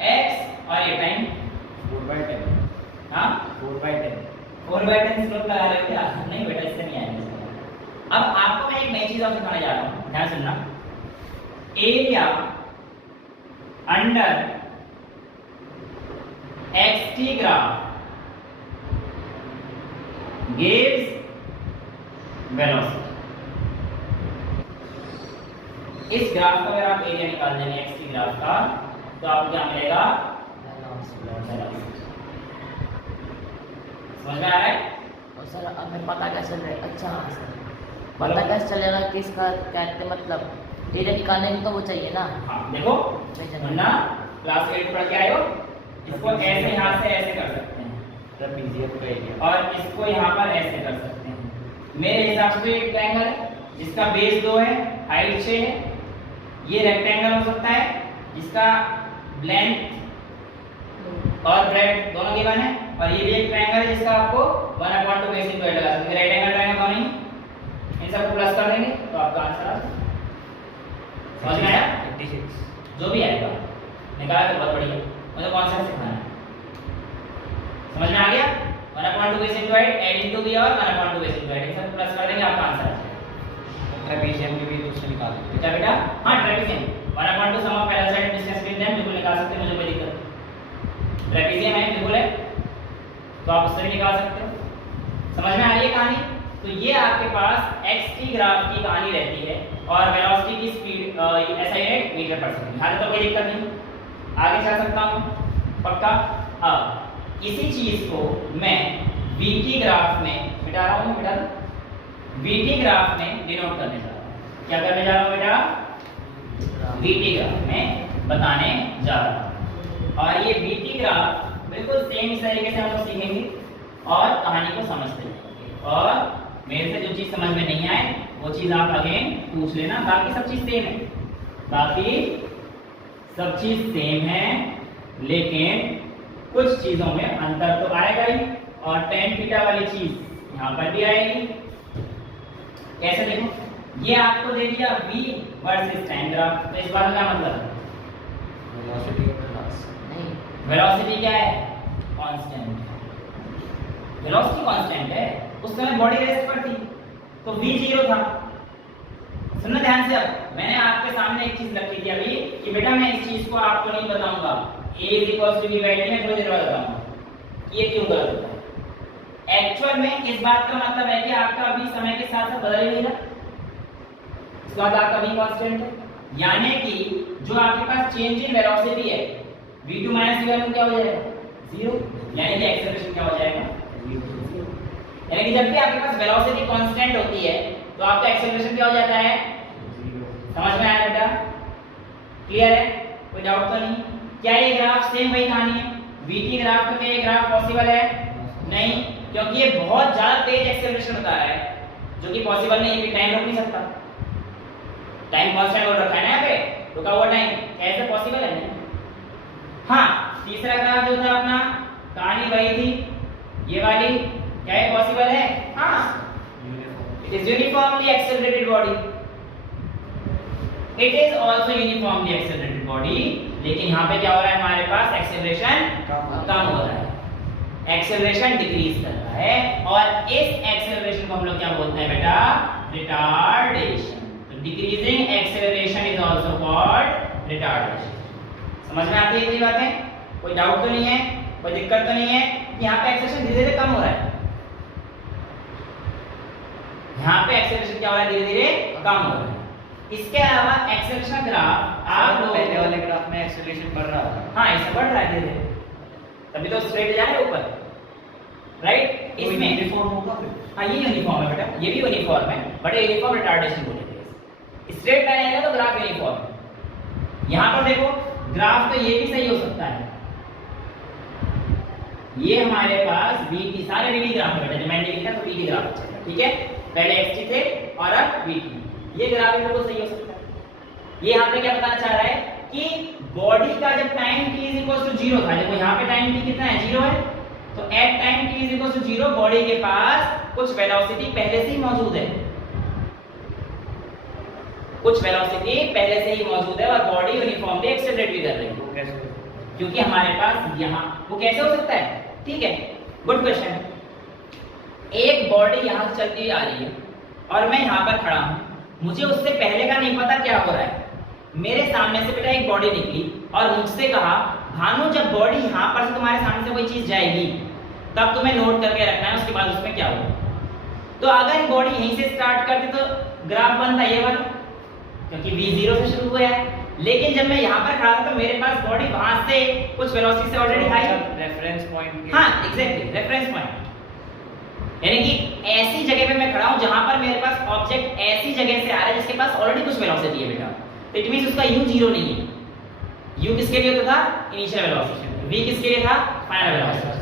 x और ये टाइम 4/10। हाँ 4/10 स्लोप लगा रहे हो क्या? नहीं बेटा, इससे नहीं आएगा। अब आपको मैं एक नई चीज और सिखाने जा रहा हूँ, ध्यान सुनना। Area under xt graph gives velocity। इस ग्राफ का अगर आप एरिया निकाल देंगे xt ग्राफ का तो आपको क्या मिलेगा? समझ में आ रहा है? और सर हमें पता कैसे चलेगा? अच्छा हाँ सर, पता कैसे चलेगा कि इसका कहते मतलब एरिया निकालने में तो वो चाहिए ना। हाँ देखो, वरना क्लास 8 पढ़ के आए हो, इसको ऐसे यहाँ से ऐसे कर सकते हैं ट्रेपेजियम का एरिया, और इसको यहाँ पर ऐसे कर सकते हैं। मेरे हिसाब से तो एक ट्रायंगल है जिसका बेस 2 है, हाइट 6 है। ये रेक्टेंगल हो सकता है जिसका लेंथ और ब्रेड दोनों गिवन है, और ये भी एक ट्रायंगल है जिसका आपको 1/2 बेस इनटू लगा सकते हैं। राइट एंगल ट्रायंगल दोनों ही, इन सबको प्लस कर देंगे तो आपका आंसर आ जाएगा। समझ में आया? 56 जो भी आएगा निकाला तो बहुत बढ़िया। मुझे कौन सा सिखाना है? समझ में आ गया? 1/2 base into height add into B और 1/2 बेस इनटू हाइट, इन सब प्लस कर देंगे आपका आंसर आ जाएगा। ट्रेपेजियम के भी दूसरे निकाल सकते हैं क्या बेटा? हाँ trapezium 1/2 sum of parallel side distance between them बिल्कुल निकाल सकते हैं, मुझे कोई दिक्कत नहीं। ट्रेपेजियम है बिल्कुल है तो आप उससे भी निकाल सकते हो। समझ में आ रही है कहानी? तो ये आपके पास xt ग्राफ की कहानी रहती है और वेलोसिटी की speed SI unit metre per second. यहाँ तो कोई दिक्कत नहीं, आगे चल सकता हूँ पक्का। अब इसी चीज को मैं vt ग्राफ में मिटा रहा हूँ, मिटा दो। vt ग्राफ में डिनोट करने जा रहा हूँ। क्या करने जा रहा हूँ बेटा? vt ग्राफ में बताने जा रहा हूँ। और ये vt ग्राफ बिल्कुल सेम इस तरीके से हम लोग सीखेंगे और कहानी को समझते जाएंगे। और मेरे से जो चीज समझ में नहीं आए वो चीज आप अगेन पूछ लेना, बाकी सब चीज सेम है। बाकी सब चीज सेम है, लेकिन कुछ चीजों में अंतर तो आएगा ही, और tan थीटा वाली चीज यहाँ पर भी आएगी। कैसे देखो, ये आपको दे दिया v वर्सेस tan ग्राफ, तो इस बात का क्या मतलब है? नहीं, वेलोसिटी क्या है? कांस्टेंट। वेलोसिटी कांस्टेंट है, उस समय बॉडी रेस्ट पर थी तो v 0 था। सुनना ध्यान से, अब मैंने आपके सामने एक चीज रखी थी अभी कि बेटा मैं इस चीज को आपको नहीं बताऊंगा, a b बैठी में थोड़ी देर बाद बताऊंगा ये क्यों गलत होता है। एक्चुअल में इस बात का मतलब है कि आपका अभी समय के साथ साथ बदल नहीं रहा, इस बात आपका v कांस्टेंट है, यानी कि जो आपके पास चेंज इन वेलोसिटी है v2 माइनस v1 क्या हो जाएगा? 0, यानी कि एक्सेलरेशन क्या हो जाएगा? 0। यानी कि जब भी आपके पास वेलोसिटी कांस्टेंट होती है तो आपका एक्सेलरेशन क्या हो जाता है? 0। समझ में आया बेटा? क्लियर है? कोई डाउट तो नहीं? क्या ये ग्राफ सेम वही कहानी है? vt ग्राफ तो क्या ये ग्राफ पॉसिबल है? नहीं, क्योंकि ये बहुत ज्यादा तेज एक्सेलरेशन बता रहा है, जो कि पॉसिबल नहीं है, कि टाइम रुक नहीं सकता। टाइम कांस्टेंट हो रखा है ना यहाँ पे, रुका हुआ टाइम, कैसे पॉसिबल है? नहीं। हाँ, तीसरा ग्राफ जो था अपना, कहानी वही थी, ये वाली, क्या ये पॉसिबल है? हाँ, it is uniformly accelerated body, it is also uniformly accelerated body, लेकिन यहाँ पे क्या हो रहा है? हमारे पास एक्सेलरेशन कम हो रहा है, एक्सेलरेशन डिक्रीज कर रहा है, और इस एक्सेलरेशन को हम लोग क्या बोलते हैं बेटा? रिटार्डेशन। तो decreasing acceleration is also called retardation. समझ में आती है ये बातें? कोई डाउट तो नहीं है, कोई दिक्कत तो नहीं है? यहाँ पे एक्सेलरेशन धीरे धीरे कम हो रहा है, यहाँ पे एक्सेलरेशन क्या हो रहा है? धीरे धीरे कम हो रहा है। इसके अलावा एक्सेलरेशन ग्राफ आप लोग पहले वाले ग्राफ में एक्सेलरेशन बढ़ रहा था, हाँ इससे बढ़ रहा है धीरे धीरे, तभी तो स्ट्रेट जा रहा है ऊपर, राइट? इसमें यूनिफॉर्म होगा फिर। हाँ ये यूनिफॉर्म है बेटा, ये भी यूनिफॉर्म है, बट ये यूनिफॉर्म रिटार्डेशन बोलेंगे। स्ट्रेट लाइन आएगा तो ग्राफ यूनिफॉर्म है। यहाँ पर देखो ग्राफ तो ये भी सही हो सकता है, ये हमारे पास vt, सारे vt ग्राफ है बेटा, जो मैंने लिखा तो vt ग्राफ चलेगा, ठीक है? पहले xt थे और अब vt, ये ग्राफ भी बिल्कुल सही हो सकता है। ये यहाँ पे क्या बताना चाह रहा है कि बॉडी का जब टाइम t = 0 था, देखो यहाँ पे टाइम t कितना है? 0 है, तो एट टाइम t = 0 बॉडी के पास कुछ वेलोसिटी पहले से ही मौजूद है, कुछ वेलोसिटी पहले से ही मौजूद है, और बॉडी यूनिफॉर्मली एक्सेलरेट भी कर रही है। कैसे? क्योंकि हमारे पास यहाँ वो कैसे हो सकता है? ठीक है, गुड क्वेश्चन। एक बॉडी यहाँ से चलती हुई आ रही है और मैं यहाँ पर खड़ा हूँ, मुझे उससे पहले का नहीं पता क्या हो रहा है। मेरे सामने से बेटा एक बॉडी निकली और मुझसे कहा भानु जब बॉडी यहाँ पर से तुम्हारे सामने से कोई चीज जाएगी तब तुम्हें नोट करके रखना है उसके बाद उसमें क्या होगा। तो अगर बॉडी यहीं से स्टार्ट करती तो ग्राफ बनता ये वाला, क्योंकि v 0 से शुरू हुआ है, लेकिन जब मैं यहाँ पर खड़ा था तो मेरे पास बॉडी वहां से कुछ वेलोसिटी से ऑलरेडी आई। Reference point. हाँ एग्जैक्टली, रेफरेंस पॉइंट, यानी कि ऐसी जगह पे मैं खड़ा हूँ जहां पर मेरे पास ऑब्जेक्ट ऐसी जगह से आ रहा है जिसके पास ऑलरेडी कुछ वेलोसिटी है बेटा, तो इट मींस उसका u 0 नहीं है। u किसके लिए होता था? इनिशियल वेलोसिटी, v किसके लिए था? Final velocity,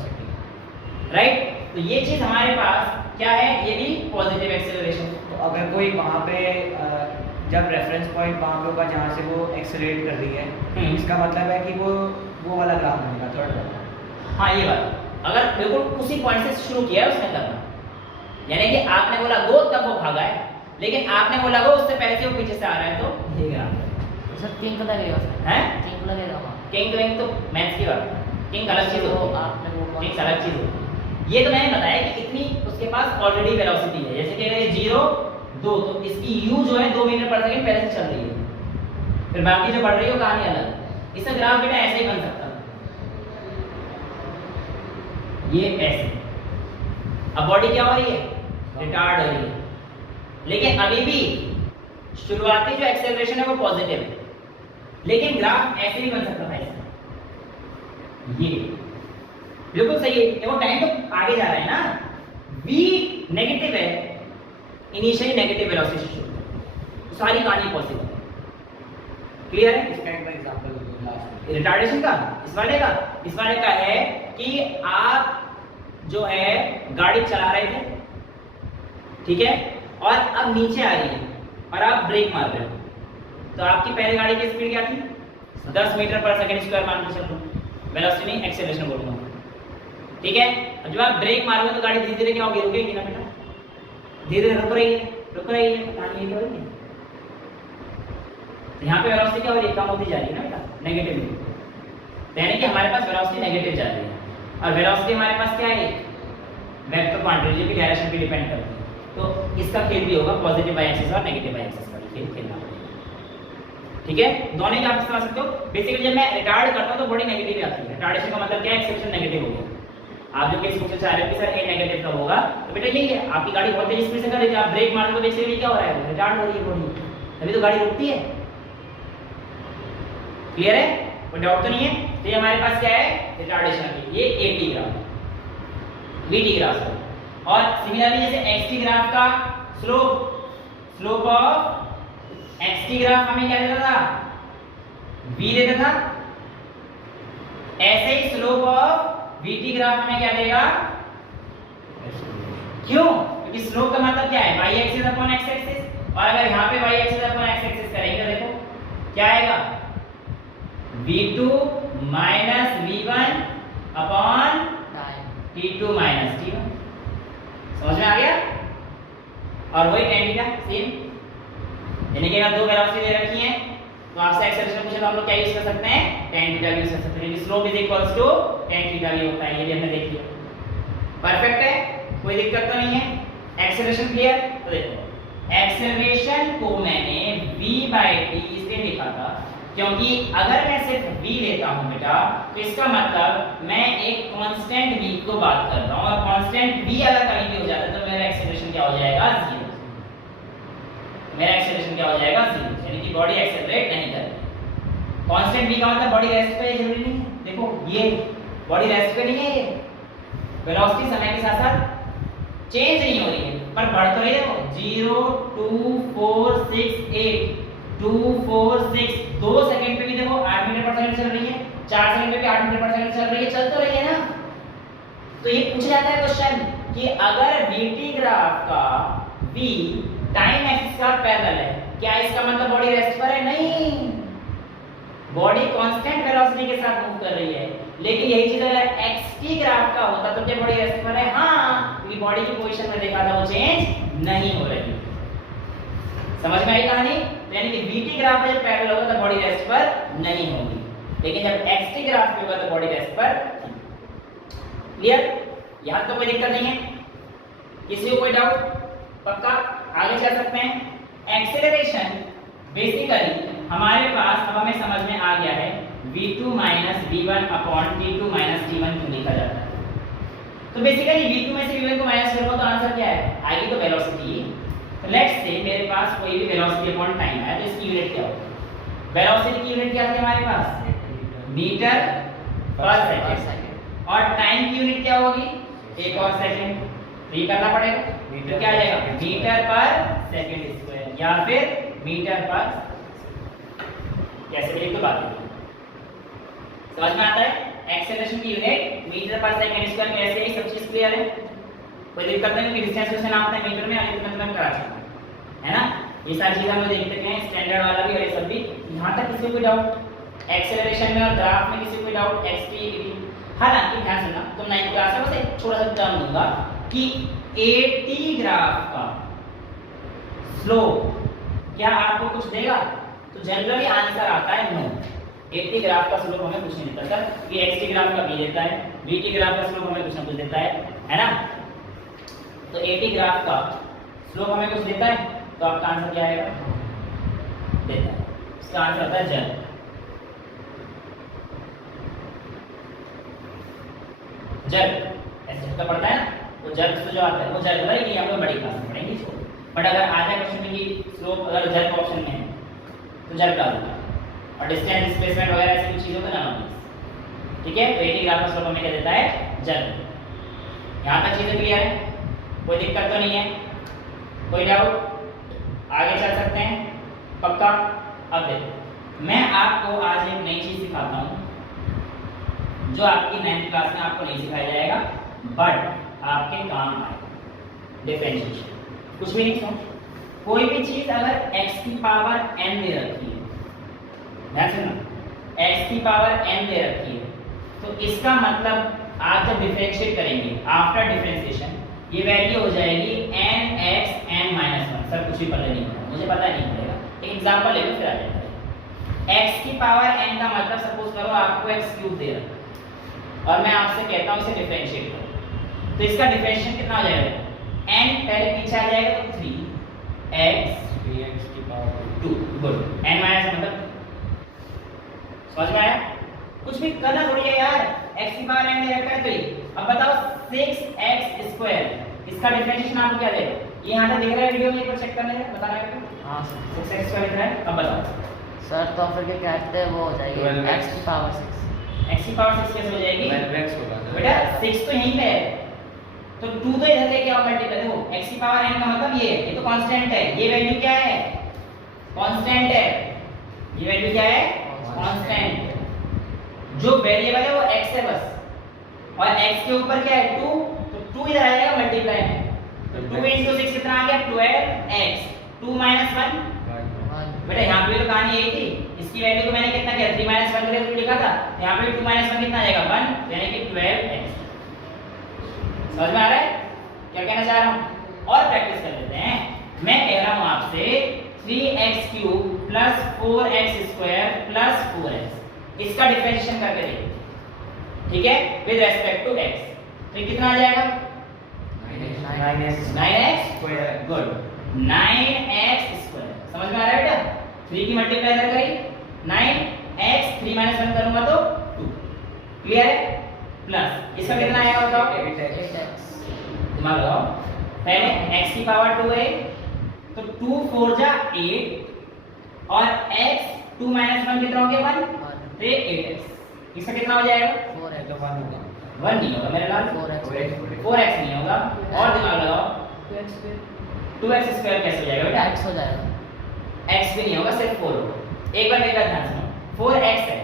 right? तो ये चीज हमारे पास क्या है? ये भी पॉजिटिव एक्सेलरेशन। तो अगर कोई वहां पे जब रेफरेंस पॉइंट वहां पे होगा जहां से वो एक्सेलरेट कर रही है, इसका मतलब है कि वो वाला ग्राफ बनेगा, थर्ड वाला। हाँ ये वाला, अगर बिल्कुल उसी पॉइंट से शुरू किया है उसने करना, यानी कि आपने बोला गो तब वो भागा है, लेकिन आपने बोला गो उससे पहले से वो पीछे से आ रहा है, तो ये ग्राफ सर किंग लगेगा, हैं? किंग लगेगा वहाँ। किंग तो मैथ्स की बात, किंग अलग चीज होती है, आपने वो किंग अलग चीज होती है। ये तो मैंने बताया कि इतनी उसके पास ऑलरेडी वेलोसिटी है, जैसे कि अगर 0 2 तो इसकी u जो है 2 मीटर पर सेकंड पहले से चल रही है, फिर बाकी जो बढ़ रही है वो कहानी अलग। इसका ग्राफ बेटा ऐसे ही बन सकता है, ये ऐसे। अब बॉडी क्या हो रही है? रिटार्ड हो रही है, लेकिन अभी भी शुरुआती जो एक्सेलरेशन है वो पॉजिटिव है, लेकिन ग्राफ ऐसे भी बन सकता था इसका, ये बिल्कुल सही है। देखो टाइम तो आगे जा रहा है ना, v नेगेटिव है, इनिशियली नेगेटिव वेलोसिटी से शुरू है, तो सारी कहानी पॉसिबल है। क्लियर है? इसका एक एग्जांपल लास्ट रिटार्डेशन का, इस वाले का है कि आप जो है गाड़ी चला रहे थे, ठीक है, और अब नीचे आ रही है और आप ब्रेक मार रहे हो, तो आपकी पहली गाड़ी की स्पीड क्या थी? 10 मीटर पर सेकंड स्क्वायर मान के चलो, वेलोसिटी नहीं एक्सेलरेशन बोलूंगा, ठीक है। अब जब आप ब्रेक मारोगे तो गाड़ी धीरे धीरे क्या होगी? रुकेगी ना बेटा, धीरे धीरे रुक रही है कहानी ये करेंगे। यहाँ पे वेलोसिटी क्या हो रही है? कम होती जा रही है ना बेटा, नेगेटिव, यानी कि हमारे पास वेलोसिटी नेगेटिव जा रही है। और वेलोसिटी हमारे पास क्या है? वेक्टर क्वांटिटी जो कि डायरेक्शन पे डिपेंड करती है। तो इसका खेल भी होगा पॉजिटिव वाई एक्सिस और नेगेटिव वाई एक्सिस का खेल खेलना पड़ेगा, ठीक है। दोनों ही आप समझ सकते हो। बेसिकली जब मैं रिटार्ड करता हूं तो बॉडी नेगेटिव आती है। रिटार्डेशन का मतलब क्या है? एक्सेलेरेशन नेगेटिव हो गया। आप जो केस पूछना चाह रहे हो कि सर ए नेगेटिव कब होगा, तो बेटा यही है, आपकी गाड़ी बहुत तेज स्पीड से कर रही है, आप ब्रेक मार दो तो बेसिकली क्या हो रहा है? रिटार्ड हो रही है बॉडी, तभी तो गाड़ी रुकती है। क्लियर है? कोई डाउट तो नहीं है? तो ये हमारे पास क्या है? रिटार्डेशन की ये एटी ग्राफ वीटी ग्राफ है। और सिमिलरली जैसे एक्सटी ग्राफ का स्लोप ऑफ एक्सटी ग्राफ हमें क्या देता था? v देता था। ऐसे ही स्लोप ऑफ वीटी ग्राफ हमें क्या देगा? क्यों? क्योंकि स्लोप का मतलब क्या है? y axis upon x axis. और अगर यहां पे y axis upon x axis करेंगे तो देखो क्या आएगा? v2 minus v1 upon t2 minus t1। समझ में आ गया? और वही tan थीटा सेम, यानी कि अगर दो वेलोसिटी दे रखी है तो आपसे एक्सेलरेशन पूछे तो हम लोग क्या यूज कर सकते हैं? tan थीटा यूज कर सकते हैं, क्योंकि slope is equals to tan theta भी होता है। ये भी हमने देख लिया, परफेक्ट है, कोई दिक्कत तो नहीं है। Acceleration clear? तो देखो एक्सेलरेशन को मैंने v/t इसलिए लिखा था क्योंकि अगर मैं सिर्फ v लेता हूं बेटा तो इसका मतलब मैं एक कांस्टेंट v को बात कर रहा हूं, और कांस्टेंट v अगर कहीं भी हो जाता है तो मेरा एक्सेलरेशन क्या हो जाएगा? 0। मेरा एक्सेलरेशन क्या हो जाएगा? 0, यानी कि बॉडी एक्सेलरेट नहीं कर रही। कांस्टेंट v का मतलब बॉडी रेस्ट पे जरूरी नहीं है। देखो ये बॉडी रेस्ट पे नहीं है, ये वेलोसिटी समय के साथ साथ चेंज नहीं हो रही है पर बढ़ तो रही है। देखो 0 2 4 6 8 2 4 6 2 सेकंड पे भी देखो 8 मीटर पर सेकंड चल रही है, 4 सेकंड पे भी 8 मीटर पर सेकंड चल रही है, चल तो रही है ना। तो ये पूछा जाता है क्वेश्चन कि अगर vt ग्राफ का v टाइम एक्सिस का पैरेलल है, क्या इसका मतलब बॉडी रेस्ट पर है? नहीं, बॉडी कांस्टेंट वेलोसिटी के साथ मूव कर रही है। लेकिन यही चीज अगर xt ग्राफ का होता तो क्या बॉडी रेस्ट पर है? हाँ, क्योंकि बॉडी की पोजीशन में देखा था वो चेंज नहीं हो रही। समझ में आई कहानी? यानी कि vt ग्राफ में जब पैरेलल होगा तो बॉडी रेस्ट पर नहीं होगी, लेकिन जब xt ग्राफ पे होगा तो बॉडी रेस्ट पर। क्लियर? यहां तो कोई दिक्कत नहीं है, किसी को कोई डाउट? पक्का आगे चल सकते हैं। एक्सेलरेशन बेसिकली हमारे पास अब हमें समझ में आ गया है v2 minus v1 upon t2 minus t1 क्यों लिखा जाता है। तो बेसिकली v2 में से v1 को माइनस करो तो आंसर क्या है? आएगी तो वेलोसिटी। तो लेट्स से मेरे पास कोई भी वेलोसिटी अपॉन टाइम है तो इसकी यूनिट क्या होगी? वेलोसिटी की यूनिट क्या थी हमारे पास? Metre per second. और टाइम की यूनिट क्या होगी? एक और सेकंड। तो ये करना पड़ेगा, तो क्या आ जाएगा? मीटर पर सेकंड स्क्वायर या फिर मीटर पर, कैसे भी लिख तो बात है। समझ में आता है? एक्सेलरेशन की unit metre per second square में, ऐसे ही सब चीज क्लियर है, कोई दिक्कत नहीं। कि डिस्टेंस क्वेश्चन आपने मीटर में आने मतलब करा सकते है ना। ये सारी चीजें हम लोग देखते हैं, स्टैंडर्ड वाला भी और ये सब भी। यहां तक किसी को कोई डाउट एक्सेलरेशन में और ग्राफ में? किसी को कोई डाउट xt? हालांकि ध्यान सुनना, तुम 9th क्लास में बस एक छोटा सा टर्म दूंगा कि एटी ग्राफ का स्लोप क्या आपको कुछ देगा? तो जनरली आंसर आता है नो। 80 ग्राफ का स्लोप हमें कुछ नहीं देता सर, ये एक्सटी ग्राफ का भी देता है, बीटी ग्राफ का स्लोप हमें कुछ ना कुछ देता है ना। तो 80 ग्राफ का स्लोप हमें कुछ देता है, तो आपका आंसर क्या आएगा? देता है। इसका आंसर होता है जल। जल ऐसे झटका पड़ता है ना, तो जल से जो आता है वो जल है, ये हम लोग बड़ी क्लास में पढ़ेंगे इसको। बट अगर आ जाए क्वेश्चन में कि स्लोप अगर जल का ऑप्शन में है तो जल का होगा, और डिस्टेंस डिस्प्लेसमेंट वगैरह ऐसी कुछ चीजों का नाम है। ठीक है, तो 80 ग्राफ का स्लोप हमें क्या देता है? जल। यहाँ तक चीजें क्लियर है, कोई दिक्कत तो नहीं है, कोई डाउट? आगे चल सकते हैं पक्का। अब देखो मैं आपको आज एक नई चीज सिखाता हूँ जो आपकी 9th क्लास में आपको नहीं सिखाया जाएगा बट आपके काम आएगा। डिफरेंशिएशन कुछ भी नहीं समझ, कोई भी चीज अगर x की पावर n दे रखी है ध्यान से ना, x की पावर n दे रखी है, तो इसका मतलब आप जब डिफरेंशिएट करेंगे आफ्टर डिफरेंशिएशन ये वैल्यू हो जाएगी nx n-1। सर कुछ भी पता नहीं पड़ा, मुझे पता नहीं पड़ेगा, एक एग्जांपल ले लो फिर आ जाएगा। x की पावर n का मतलब सपोज करो आपको x³ दे रखा है और मैं आपसे कहता हूं इसे डिफरेंशिएट करो, तो इसका डिफरेंशिएशन कितना हो जाएगा, n पहले पीछे आ जाएगा तो 3x 3x की पावर 2, गुड, n माइनस मतलब समझ में आया? कुछ भी करना थोड़ी है यार, x की पावर n दे रखा है तो ये। अब बताओ 6x², इसका डिफरेंशिएशन आपको क्या देगा? ये यहाँ पे दिख रहा है वीडियो में, एक बार चेक करना है, बताना है। हाँ सर। 6x² लिख रहा है, अब बताओ सर तो फिर क्या कहते हैं, वो हो जाएगी 12x x की पावर 6। x की पावर 6 कैसे हो जाएगी? 12x होगा बेटा 6 तो यहीं पे है, तो 2 तो इधर लेके आओ मल्टीप्लाई। देखो x की पावर n का मतलब ये तो कांस्टेंट है, ये वैल्यू क्या है? कांस्टेंट है, ये वैल्यू क्या है? कांस्टेंट। जो वेरिएबल है वो x है बस, और x के ऊपर क्या है 2, तो 2 इधर आएगा मल्टीप्लाई में, तो 2 × 6 कितना आ गया 12x, 2 - 1। बेटा यहाँ पे तो कहानी यही थी, इसकी वैल्यू को मैंने कितना किया 3 - 1 करके तो लिखा था, यहाँ पे 2 - 1 कितना आ जाएगा 1, यानी कि 12x। समझ में आ रहा है क्या कहना चाह रहा हूँ? और प्रैक्टिस कर लेते हैं। मैं कह रहा हूँ आपसे 3x³ + 4x² + 4x, इसका डिफरेंशिएशन करके देखिए, ठीक है, विद रेस्पेक्ट टू x, तो कितना आ जाएगा 9x, गुड, 9x²। समझ में आ रहा है बेटा? 3 की मल्टीप्लाई इधर करी 9x, 3 - 1 करूंगा तो 2, क्लियर है? प्लस इसका कितना आएगा बताओ? 8x। दिमाग लगाओ, पहले x की पावर 2 है तो 2 × 4 = 8, और x 2 - 1 कितना हो गया 1, तो ये 8x। इसका कितना हो जाएगा 4x। 1 नहीं होगा मेरे लाल, 4x नहीं होगा, और दिमाग लगाओ 2x² कैसे हो जाएगा बेटा? x हो जाएगा, x भी नहीं होगा, सिर्फ 4 होगा। एक बार मेरी बात ध्यान सुनो, 4x है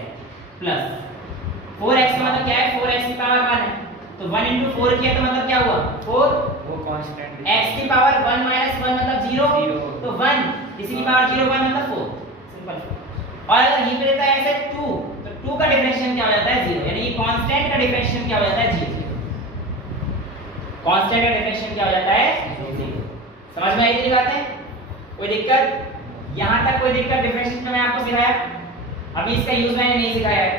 प्लस 4x का मतलब क्या है, 4x की पावर 1 है, तो 1 × 4 किया तो मतलब क्या हुआ 4, वो कांस्टेंट x की पावर 1 - 1 मतलब 0, तो 1, इसी की पावर 0 1 मतलब 4, सिंपल। और अगर यहीं पे देता है ऐसे 2, तो 2 का डिफरेंशिएशन क्या हो जाता है 0, यानी कि कांस्टेंट का डिफरेंशिएशन क्या हो जाता है 0, कांस्टेंट का डिफरेंशिएशन क्या हो जाता है 0। समझ में आई तेरी बातें? कोई दिक्कत? यहाँ तक कोई दिक्कत डिफरेंशिएशन में मैं आपको सिखाया, अभी इसका यूज मैंने नहीं सिखाया है,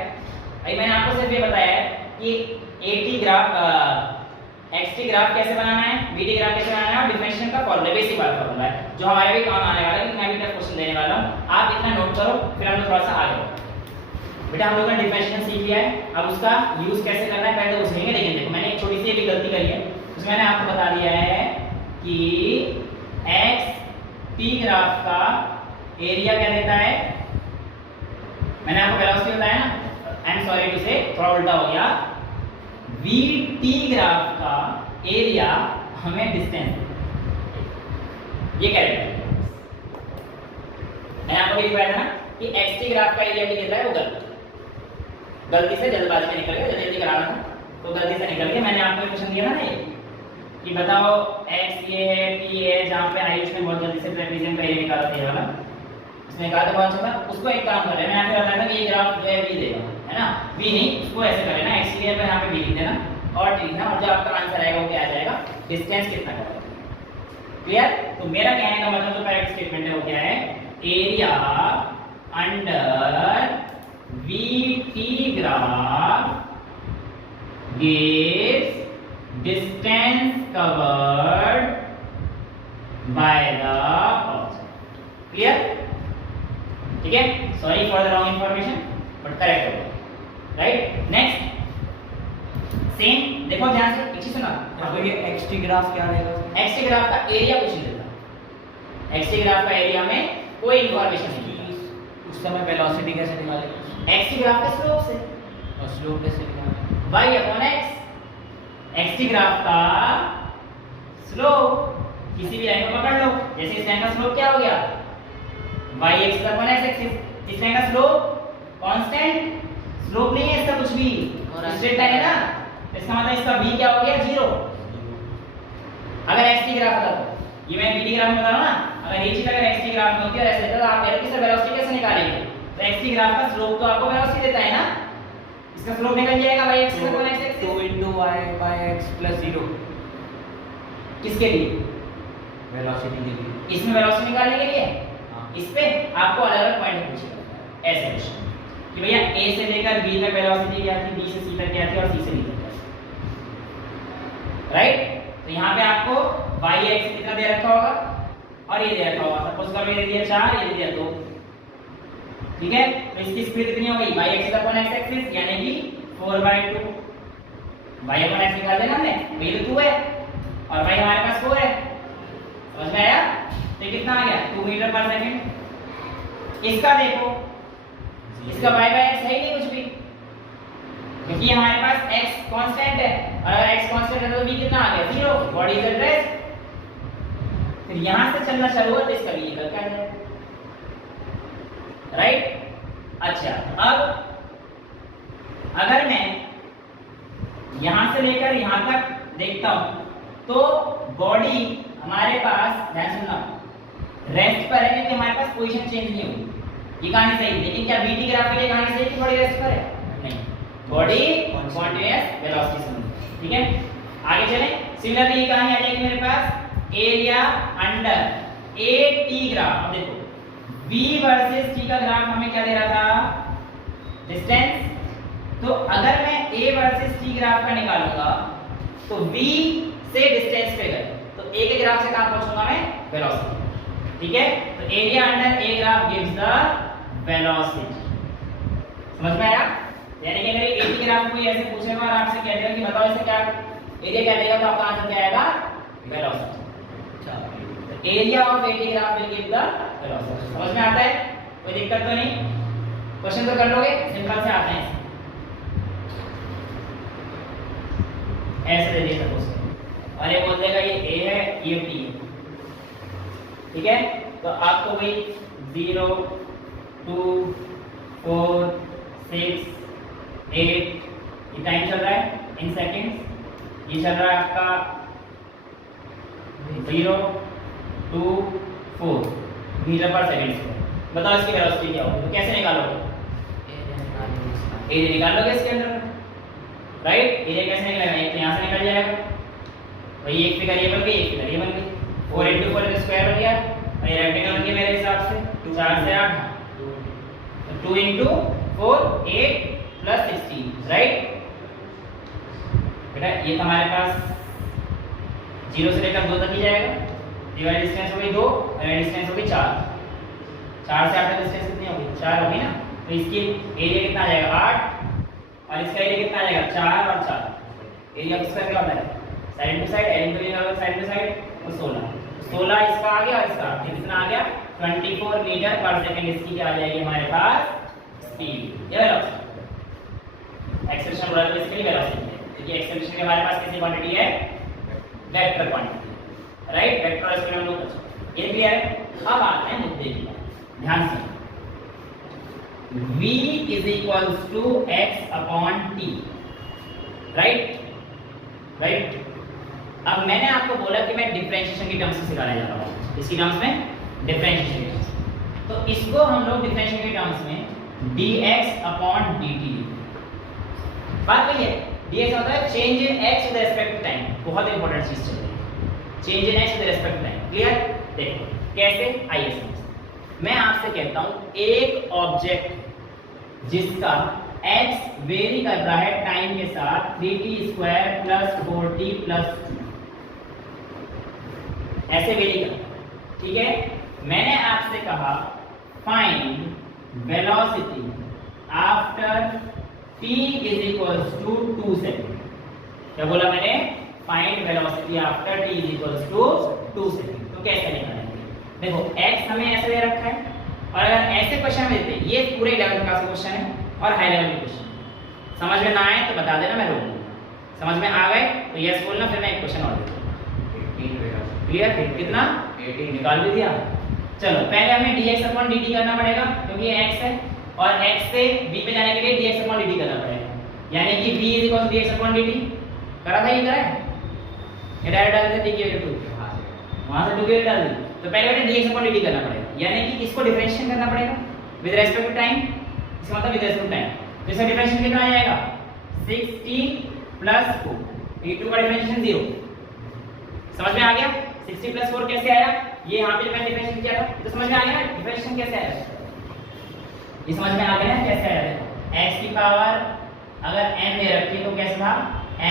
अभी मैंने आपको सिर्फ ये बताया है कि AT ग्राफ XT ग्राफ कैसे बनाना है, BT ग्राफ कैसे बनाना है, और डिफरेंशिएशन का फॉर्मूला, बेसिक वाला फॉर्मूला है जो हमारे भी काम आने वाला है, मैं भी टफ क्वेश्चन देने वाला हूं, आप इतना नोट करो, फिर हम लोग थोड़ा सा आगे बढ़ते। बेटा हम लोगों ने डिफरेंशिएशन सीख लिया है, अब उसका यूज कैसे करना है पहले वो सीखेंगे। लेकिन देखो मैंने एक छोटी सी भी गलती करी है, उसमें मैंने आपको बता दिया है कि XT ग्राफ का एरिया क्या देता है, मैंने आपको वेलोसिटी बताया ना, आई एम सॉरी टू से थोड़ा उल्टा हो गया, VT ग्राफ का एरिया हमें डिस्टेंस, ये कैरेक्टर मैंने आपको भी बताया था ना कि XT ग्राफ का एरिया भी देता है, वो गलती से जल्दबाजी में निकल गया, जल्दी कराना था तो गलती से निकल गया। मैंने आपको क्वेश्चन दिया था ना कि बताओ x ये है, t है, जहाँ पे आयुष ने बहुत जल्दी से ट्रेपेजियम का एरिया निकाला था ये वाला, उसने कहा था बहुत अच्छा था, उसको एक काम कर लेना, मैंने बताया था कि ये ग्राफ जो है v देगा, है ना, v नहीं, उसको ऐसे कर लेना, x की जगह यहाँ पे v लिख देना और t लिखना, और जो आपका आंसर आएगा वो क्या आ जाएगा, डिस्टेंस कितना का। क्लियर? तो मेरा कहने का मतलब जो करेक्ट स्टेटमेंट है वो क्या है, area under VT graph gives distance covered by the object. Clear? ठीक है? Sorry for the wrong information, but correct होगा. Right? Next. Same. देखो ध्यान से एक चीज सुना. अब ये XT ग्राफ क्या रहेगा? XT ग्राफ का एरिया कुछ नहीं देता. XT ग्राफ का एरिया में कोई इंफॉर्मेशन नहीं देता. उस समय वेलोसिटी कैसे निकालेंगे? XT ग्राफ का स्लोप से. और स्लोप कैसे निकालेंगे? y/x. XT ग्राफ का स्लोप किसी भी लाइन को पकड़ लो, जैसे इस लाइन का स्लोप क्या हो गया, y x upon x axis. इस लाइन का स्लोप कांस्टेंट, स्लोप नहीं है इसका कुछ भी, स्ट्रेट लाइन है ना, इसका मतलब इसका v क्या हो गया 0. अगर XT ग्राफ का, ये मैं BT ग्राफ में बता रहा हूं ना, अगर ये चीज अगर XT ग्राफ में होती है और ऐसे तो आप एरो की वेलोसिटी कैसे निकालेंगे, तो x की ग्राफ का स्लोप तो आपको वेलोसिटी देता है ना, इसका स्लोप निकल जाएगा y axis upon x axis 2 * y by x + 0 किसके लिए, वेलोसिटी के लिए। इसमें वेलोसिटी निकालने के लिए। हाँ। इस पे आपको अलग-अलग पॉइंट पूछेगा ऐसे क्वेश्चन कि भैया a से लेकर b तक वेलोसिटी क्या थी, b से c तक क्या थी और c से d तक क्या थी, राइट। तो यहाँ पे आपको y एक्सिस कितना दे रखा होगा और ये दे रखा होगा, सपोज करो ये दे दिया 4, ये दे दिया 2, ठीक है। तो इसकी स्पीड कितनी हो गई, y axis upon x axis यानी कि 4/2, y अपॉन x निकाल देना हमने, तो ये तो 2 है और y हमारे पास 4 है, समझ में आया। तो कितना आ गया 2 मीटर पर सेकंड। इसका देखो, इसका y बाय x है ही नहीं कुछ भी, क्योंकि हमारे पास x कांस्टेंट है और अगर x कांस्टेंट है तो v कितना आ गया 0, बॉडी इज एट रेस्ट। फिर यहां से चलना चालू हुआ तो इसका v निकल के आ जाएगा, राइट। अच्छा, अब अगर मैं यहां से लेकर यहां तक देखता हूं तो बॉडी हमारे पास, ध्यान सुनना, रेस्ट पर है क्योंकि हमारे पास पोजीशन चेंज नहीं हुई, ये कहानी सही। लेकिन क्या बीटी ग्राफ के लिए कहानी सही कि बॉडी रेस्ट पर है, नहीं, बॉडी कॉन्टिन्यूअस वेलोसिटी से, ठीक है। आगे चलें। सिमिलरली ये कहानी आ जाएगी मेरे पास area under a t graph. अब देखो v वर्सेस t का ग्राफ हमें क्या दे रहा था, डिस्टेंस। तो अगर मैं a वर्सेस t ग्राफ का निकालूंगा तो v से डिस्टेंस पे गए तो a के ग्राफ से कहां पहुंचूंगा मैं, वेलोसिटी, ठीक है। तो area under a graph gives the velocity, समझ में आया। यानी कि अगर a t ग्राफ कोई ऐसे पूछेगा और आपसे कह देगा कि बताओ इससे क्या एरिया क्या देगा तो आपका आंसर क्या आएगा, वेलोसिटी। अच्छा, area of a t graph will give the velocity, समझ में आता है, कोई दिक्कत तो नहीं। क्वेश्चन तो कर लोगे, सिंपल से आते हैं, ऐसे दे दिया सपोज और ये बोल देगा ये a है ये t है, ठीक है। तो आपको वही 0 2 4 6 8 ये टाइम चल रहा है इन सेकंड्स, ये चल रहा है आपका 0 2 4 मीटर पर सेकंड। बताओ इसकी वेलोसिटी क्या होगी, तो कैसे निकालोगे, एरिया निकाल लोगे इसके अंदर, राइट। एरिया कैसे निकलेगा, एक तो यहाँ से निकल जाएगा, वही एक फिगर ये बन गई, एक फिगर ये बन गई, 4 × 4 स्क्वायर बन गया और ये रेक्टेंगल बन गया मेरे हिसाब से 4 से 8, तो 2 × 4 8 + 16, राइट। बेटा ये हमारे पास 0 से लेकर 2 तक ही जाएगा, ये डिस्टेंस हो गई 2 और ये डिस्टेंस हो गई 4, 4 से 8 तक डिस्टेंस कितनी होगी, 4 होगी ना। तो इसकी एरिया कितना आ जाएगा 8 और इसका एरिया कितना आ जाएगा 4 और 4, एरिया किसका क्या होता है, साइड टू साइड, एरिया तो ये साइड टू साइड, और 16 इसका आ गया और इसका कितना आ गया 24 मीटर पर सेकंड। इसकी क्या आ जाएगी हमारे पास स्पीड, ये वेलोसिटी, एक्सेलरेशन बोला तो इसके लिए वेलोसिटी है, क्योंकि एक्सेलरेशन के हमारे पास कितनी क्वांटिटी है, वेक्टर क्वांटिटी, राइट। वेक्टर और स्केलर हम लोग ये क्लियर है। अब आते हैं मुद्दे की बात, ध्यान से, v = x/t, राइट, राइट। अब मैंने आपको बोला कि मैं डिफरेंशिएशन की टर्म्स में सिखाने जा रहा हूँ, इसकी टर्म्स में डिफरेंशिएशन, तो इसको हम लोग डिफरेंशिएशन की टर्म्स में dx/dt, बात वही है। dx होता है change in x with respect to time, बहुत इंपॉर्टेंट चीज चल रही है, change in x with respect to time, clear. देखो कैसे, आइए समझते। मैं आपसे कहता हूं एक ऑब्जेक्ट जिसका x वेरी कर रहा है टाइम के साथ 3t² + 4t + 2 ऐसे वेरी कर, ठीक है। मैंने आपसे कहा find velocity after t = 2 second. क्या बोला मैंने, find velocity after t = 2 second. तो कैसे निकालेंगे, देखो x हमें ऐसे दे रखा है और अगर ऐसे क्वेश्चन में देते, ये पूरे 11th क्लास का क्वेश्चन है और हाई लेवल के क्वेश्चन, समझ में ना आए तो बता देना, मैं रोक दूंगा, समझ में आ गए तो यस बोलना, फिर मैं एक क्वेश्चन और देता हूं, क्लियर। कितना 18 निकाल भी दिया। चलो पहले हमें dx/dt करना पड़ेगा क्योंकि ये x है और x से b पे जाने के लिए dx/dt करना पड़ेगा, यानी कि v = dx/dt करा था, ये करा है, ये डायरेक्ट डाल देते हैं, वहां से 2 डाल दी। तो पहले हमें dx/dt करना पड़ेगा, यानी कि इसको डिफरेंशिएट करना पड़ेगा, विद रेस्पेक्ट टू टाइम, इसका मतलब विद रेस्पेक्ट टू टाइम। तो इसका डिफरेंशियल कितना आ जाएगा 60 प्लस 4, ये 2 का डिफरेंशियल 0। समझ में आ गया 60 प्लस 4 कैसे आया, ये यहाँ पे जो मैंने डिफरेंशियल किया था तो समझ में आ गया ना डिफरेंशियल कैसे आया, ये समझ में आ गया ना कैसे आया। देखो x की पावर अगर n दे रखी तो कैसे था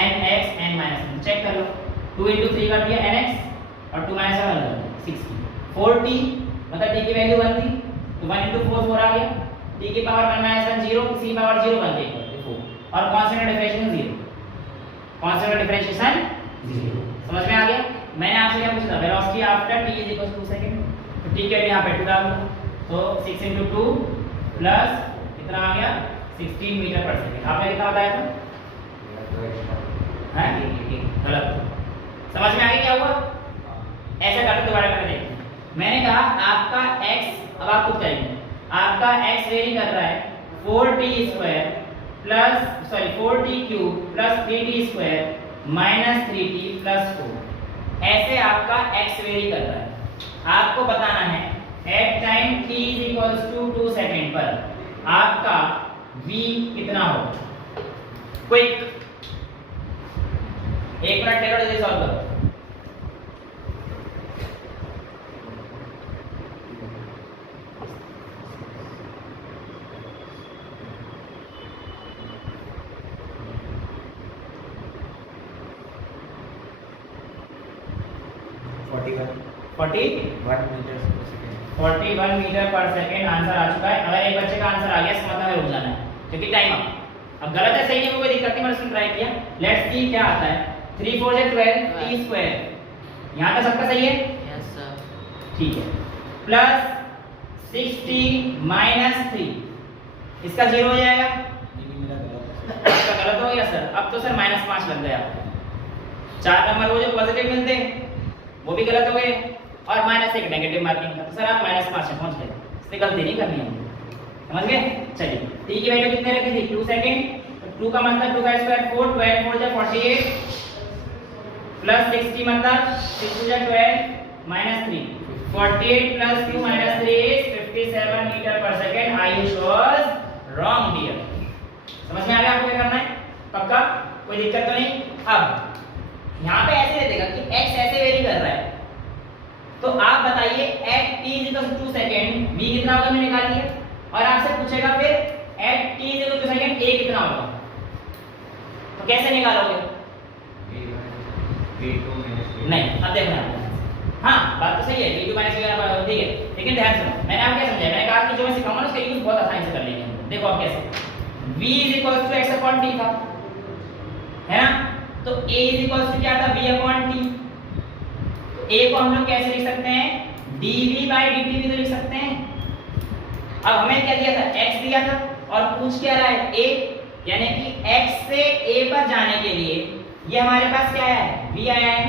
nx n -1, चेक कर लो 2 × 3 कर दिया nx और 2 - 1 60, 40 मतलब t की वैल्यू 1 थी तो 1 × 4 4 आ गया, t की पावर 1 - 1 0, किसी की पावर 0 बन गई देखो, और कांस्टेंट डिफरेंशिएशन 0, कांस्टेंट डिफरेंशिएशन 0। समझ में आ गया। मैंने आपसे क्या पूछा था वेलोसिटी आफ्टर t = 2 सेकंड, तो t के यहाँ पे 2 डाल दो तो 6 × 2 प्लस कितना आ गया 16 मीटर पर सेकंड। आपने कितना बताया था हैं गलत, समझ में आ गया क्या हुआ, ऐसा करके दोबारा करके देखते। मैंने कहा आपका x, अब आप खुद करेंगे, आपका x वेरी कर रहा है 4t² plus 4t³ plus 3t² minus 3t plus 4, ऐसे आपका x वेरी कर रहा है। आपको बताना है एट टाइम t = 2 सेकंड पर आपका v कितना हो। क्विक 1 मिनट ले लो, जल्दी सॉल्व करो। Metre second 41 metre per second answer आ चुका है। अगर एक बच्चे का आंसर आ गया इसका मतलब रुक जाना है क्योंकि टाइम अब गलत है सही है कोई दिक्कत नहीं, मैंने ट्राई किया। लेट्स सी क्या आता है 3 4 12 t², यहां तक सबका सही है यस सर, ठीक है, प्लस 6t - 3, इसका 0 हो जाएगा, इसका गलत हो गया सर। अब तो सर -5 लग गया, 4 नंबर वो जो पॉजिटिव मिलते वो भी गलत हो गए और -1 नेगेटिव मार्किंग था, तो सर आप -5 में पहुंच गए, इससे गलती नहीं करनी है, समझ गए। चलिए t की वैल्यू कितने रखी थी 2 सेकंड, तो 2 का मतलब 2 का स्क्वायर 4, 12 4 48 प्लस 60 मतलब 6 2 12 -3, 48 प्लस 2 -3 is 57 metre per second. Ayush was wrong dear. समझ में आ गया आपको क्या करना है, पक्का कोई दिक्कत तो नहीं। अब यहाँ पे ऐसे दे देगा कि x ऐसे वेरी कर रहा है, तो आप बताइए एट t = 2 सेकंड v कितना होगा, मैंने निकाल लिया, और आपसे पूछेगा फिर एट t = 2 सेकंड a कितना होगा, तो कैसे निकालोगे। नहीं अब देखो हाँ बात तो सही है v2 - v ठीक है, लेकिन ध्यान सुनो मैंने आपको क्या समझाया, मैंने कहा कि जो मैं सिखाऊंगा ना उसका यूज बहुत आसानी से कर लेंगे। देखो आप कैसे v = x/t था, है ना, तो a = क्या था v/t, a को हम लोग कैसे लिख सकते हैं dv/dt भी तो लिख सकते हैं। अब हमें क्या दिया था x दिया था और पूछ क्या रहा है a, यानी कि x से a पर जाने के लिए ये हमारे पास क्या आया है v आया है,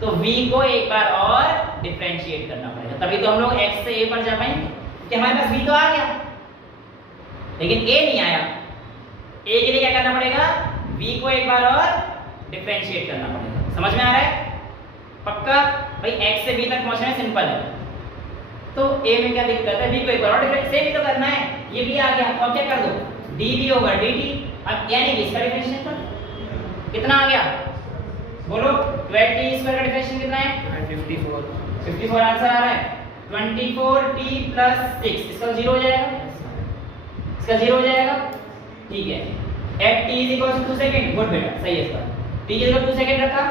तो v को एक बार और डिफरेंशिएट करना पड़ेगा, तभी तो हम लोग x से a पर जा पाएंगे, क्योंकि हमारे पास v तो आ गया लेकिन a नहीं आया। a के लिए क्या करना पड़ेगा v को एक बार और डिफरेंशिएट करना पड़ेगा। समझ में आ रहा है पक्का भाई, x से b तक पहुंचना है, सिंपल है। तो a में क्या दिक्कत है, b को एक बार और डिफरेंशिएट भी तो करना है, ये भी आ गया, और क्या कर दो dv / dt। अब यानी कि इसका डिफरेंशिएट कर कितना आ गया बोलो, 12t² का डिफरेंशिएट कितना है 54 आंसर आ रहा है 24t + 6, इसका 0 हो जाएगा, इसका 0 हो जाएगा, ठीक है। एट t = 2 सेकंड, गुड बेटा सही है, इसका t = 2 सेकंड रखा,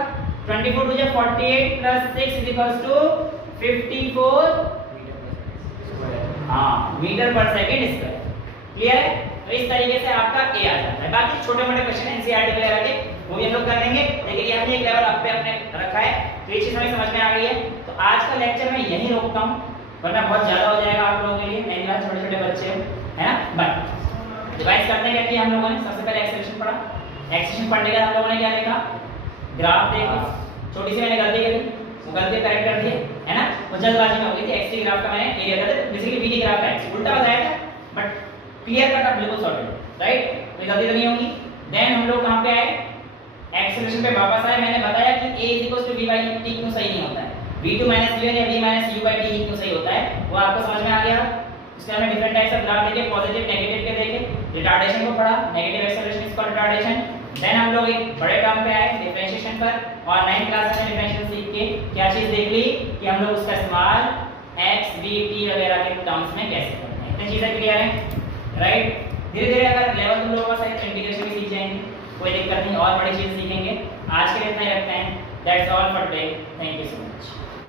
24 2 48 + 6 = 54 हाँ metre per second square. Clear है, तो इस तरीके से आपका a आ जाता है। बाकी छोटे मोटे क्वेश्चन एनसीईआरटी वगैरह के वो भी हम लोग कर लेंगे, लेकिन ये हमने एक लेवल अप पे अपने रखा है, तो ये चीज हमें समझ में आ गई है। तो आज का लेक्चर मैं यहीं रोकता हूँ, वरना बहुत ज्यादा हो जाएगा आप लोगों के लिए, नए नए छोटे छोटे बच्चे है ना। बट डिवाइस करने क्या किया हम लोगों ने, सबसे पहले एक्सप्रेशन पढ़ा, एक्सप्रेशन पढ़ने के बाद हम लोगों ने क्या लिखा, ग्राफ देखो, छोटी सी मैंने गलती करी, वो गलती करेक्ट कर दी है ना, वो जल्दबाजी में हो गई थी। एक्स ग्राफ का मैंने एरिया का बेसिकली बी ग्राफ का एक्स उल्टा बताया था, बट क्लियर कट आप बिल्कुल सॉर्टेड, राइट, कोई गलती तो नहीं होगी। देन हम लोग कहां पे आए, एक्सप्रेशन पे वापस आए, मैंने बताया कि a = v/t क्यों सही नहीं होता है, v2 - v1 या v - u/t क्यों सही होता है, वो आपको समझ में आ गया। उसके हमने डिफरेंट टाइप्स ऑफ ग्राफ देखे, पॉजिटिव नेगेटिव के देखे, रिटार्डेशन को पढ़ा, negative acceleration is called retardation. Then हम लोग एक बड़े टर्म पे आए डिफरेंशिएशन पर, और 9th क्लास में डिफरेंशिएशन सीख के क्या चीज देख ली कि हम लोग उसका इस्तेमाल x b t वगैरह के टर्म्स में कैसे करते हैं। इतनी चीजें क्लियर हैं, राइट। धीरे धीरे अगर लेवल तुम लोगों का सही तो इंटीग्रेशन भी सीख जाएंगे, कोई दिक्कत नहीं, और बड़ी चीज सीखेंगे। आज के लिए इतना ही रखते हैं। That's all for today, thank you so much.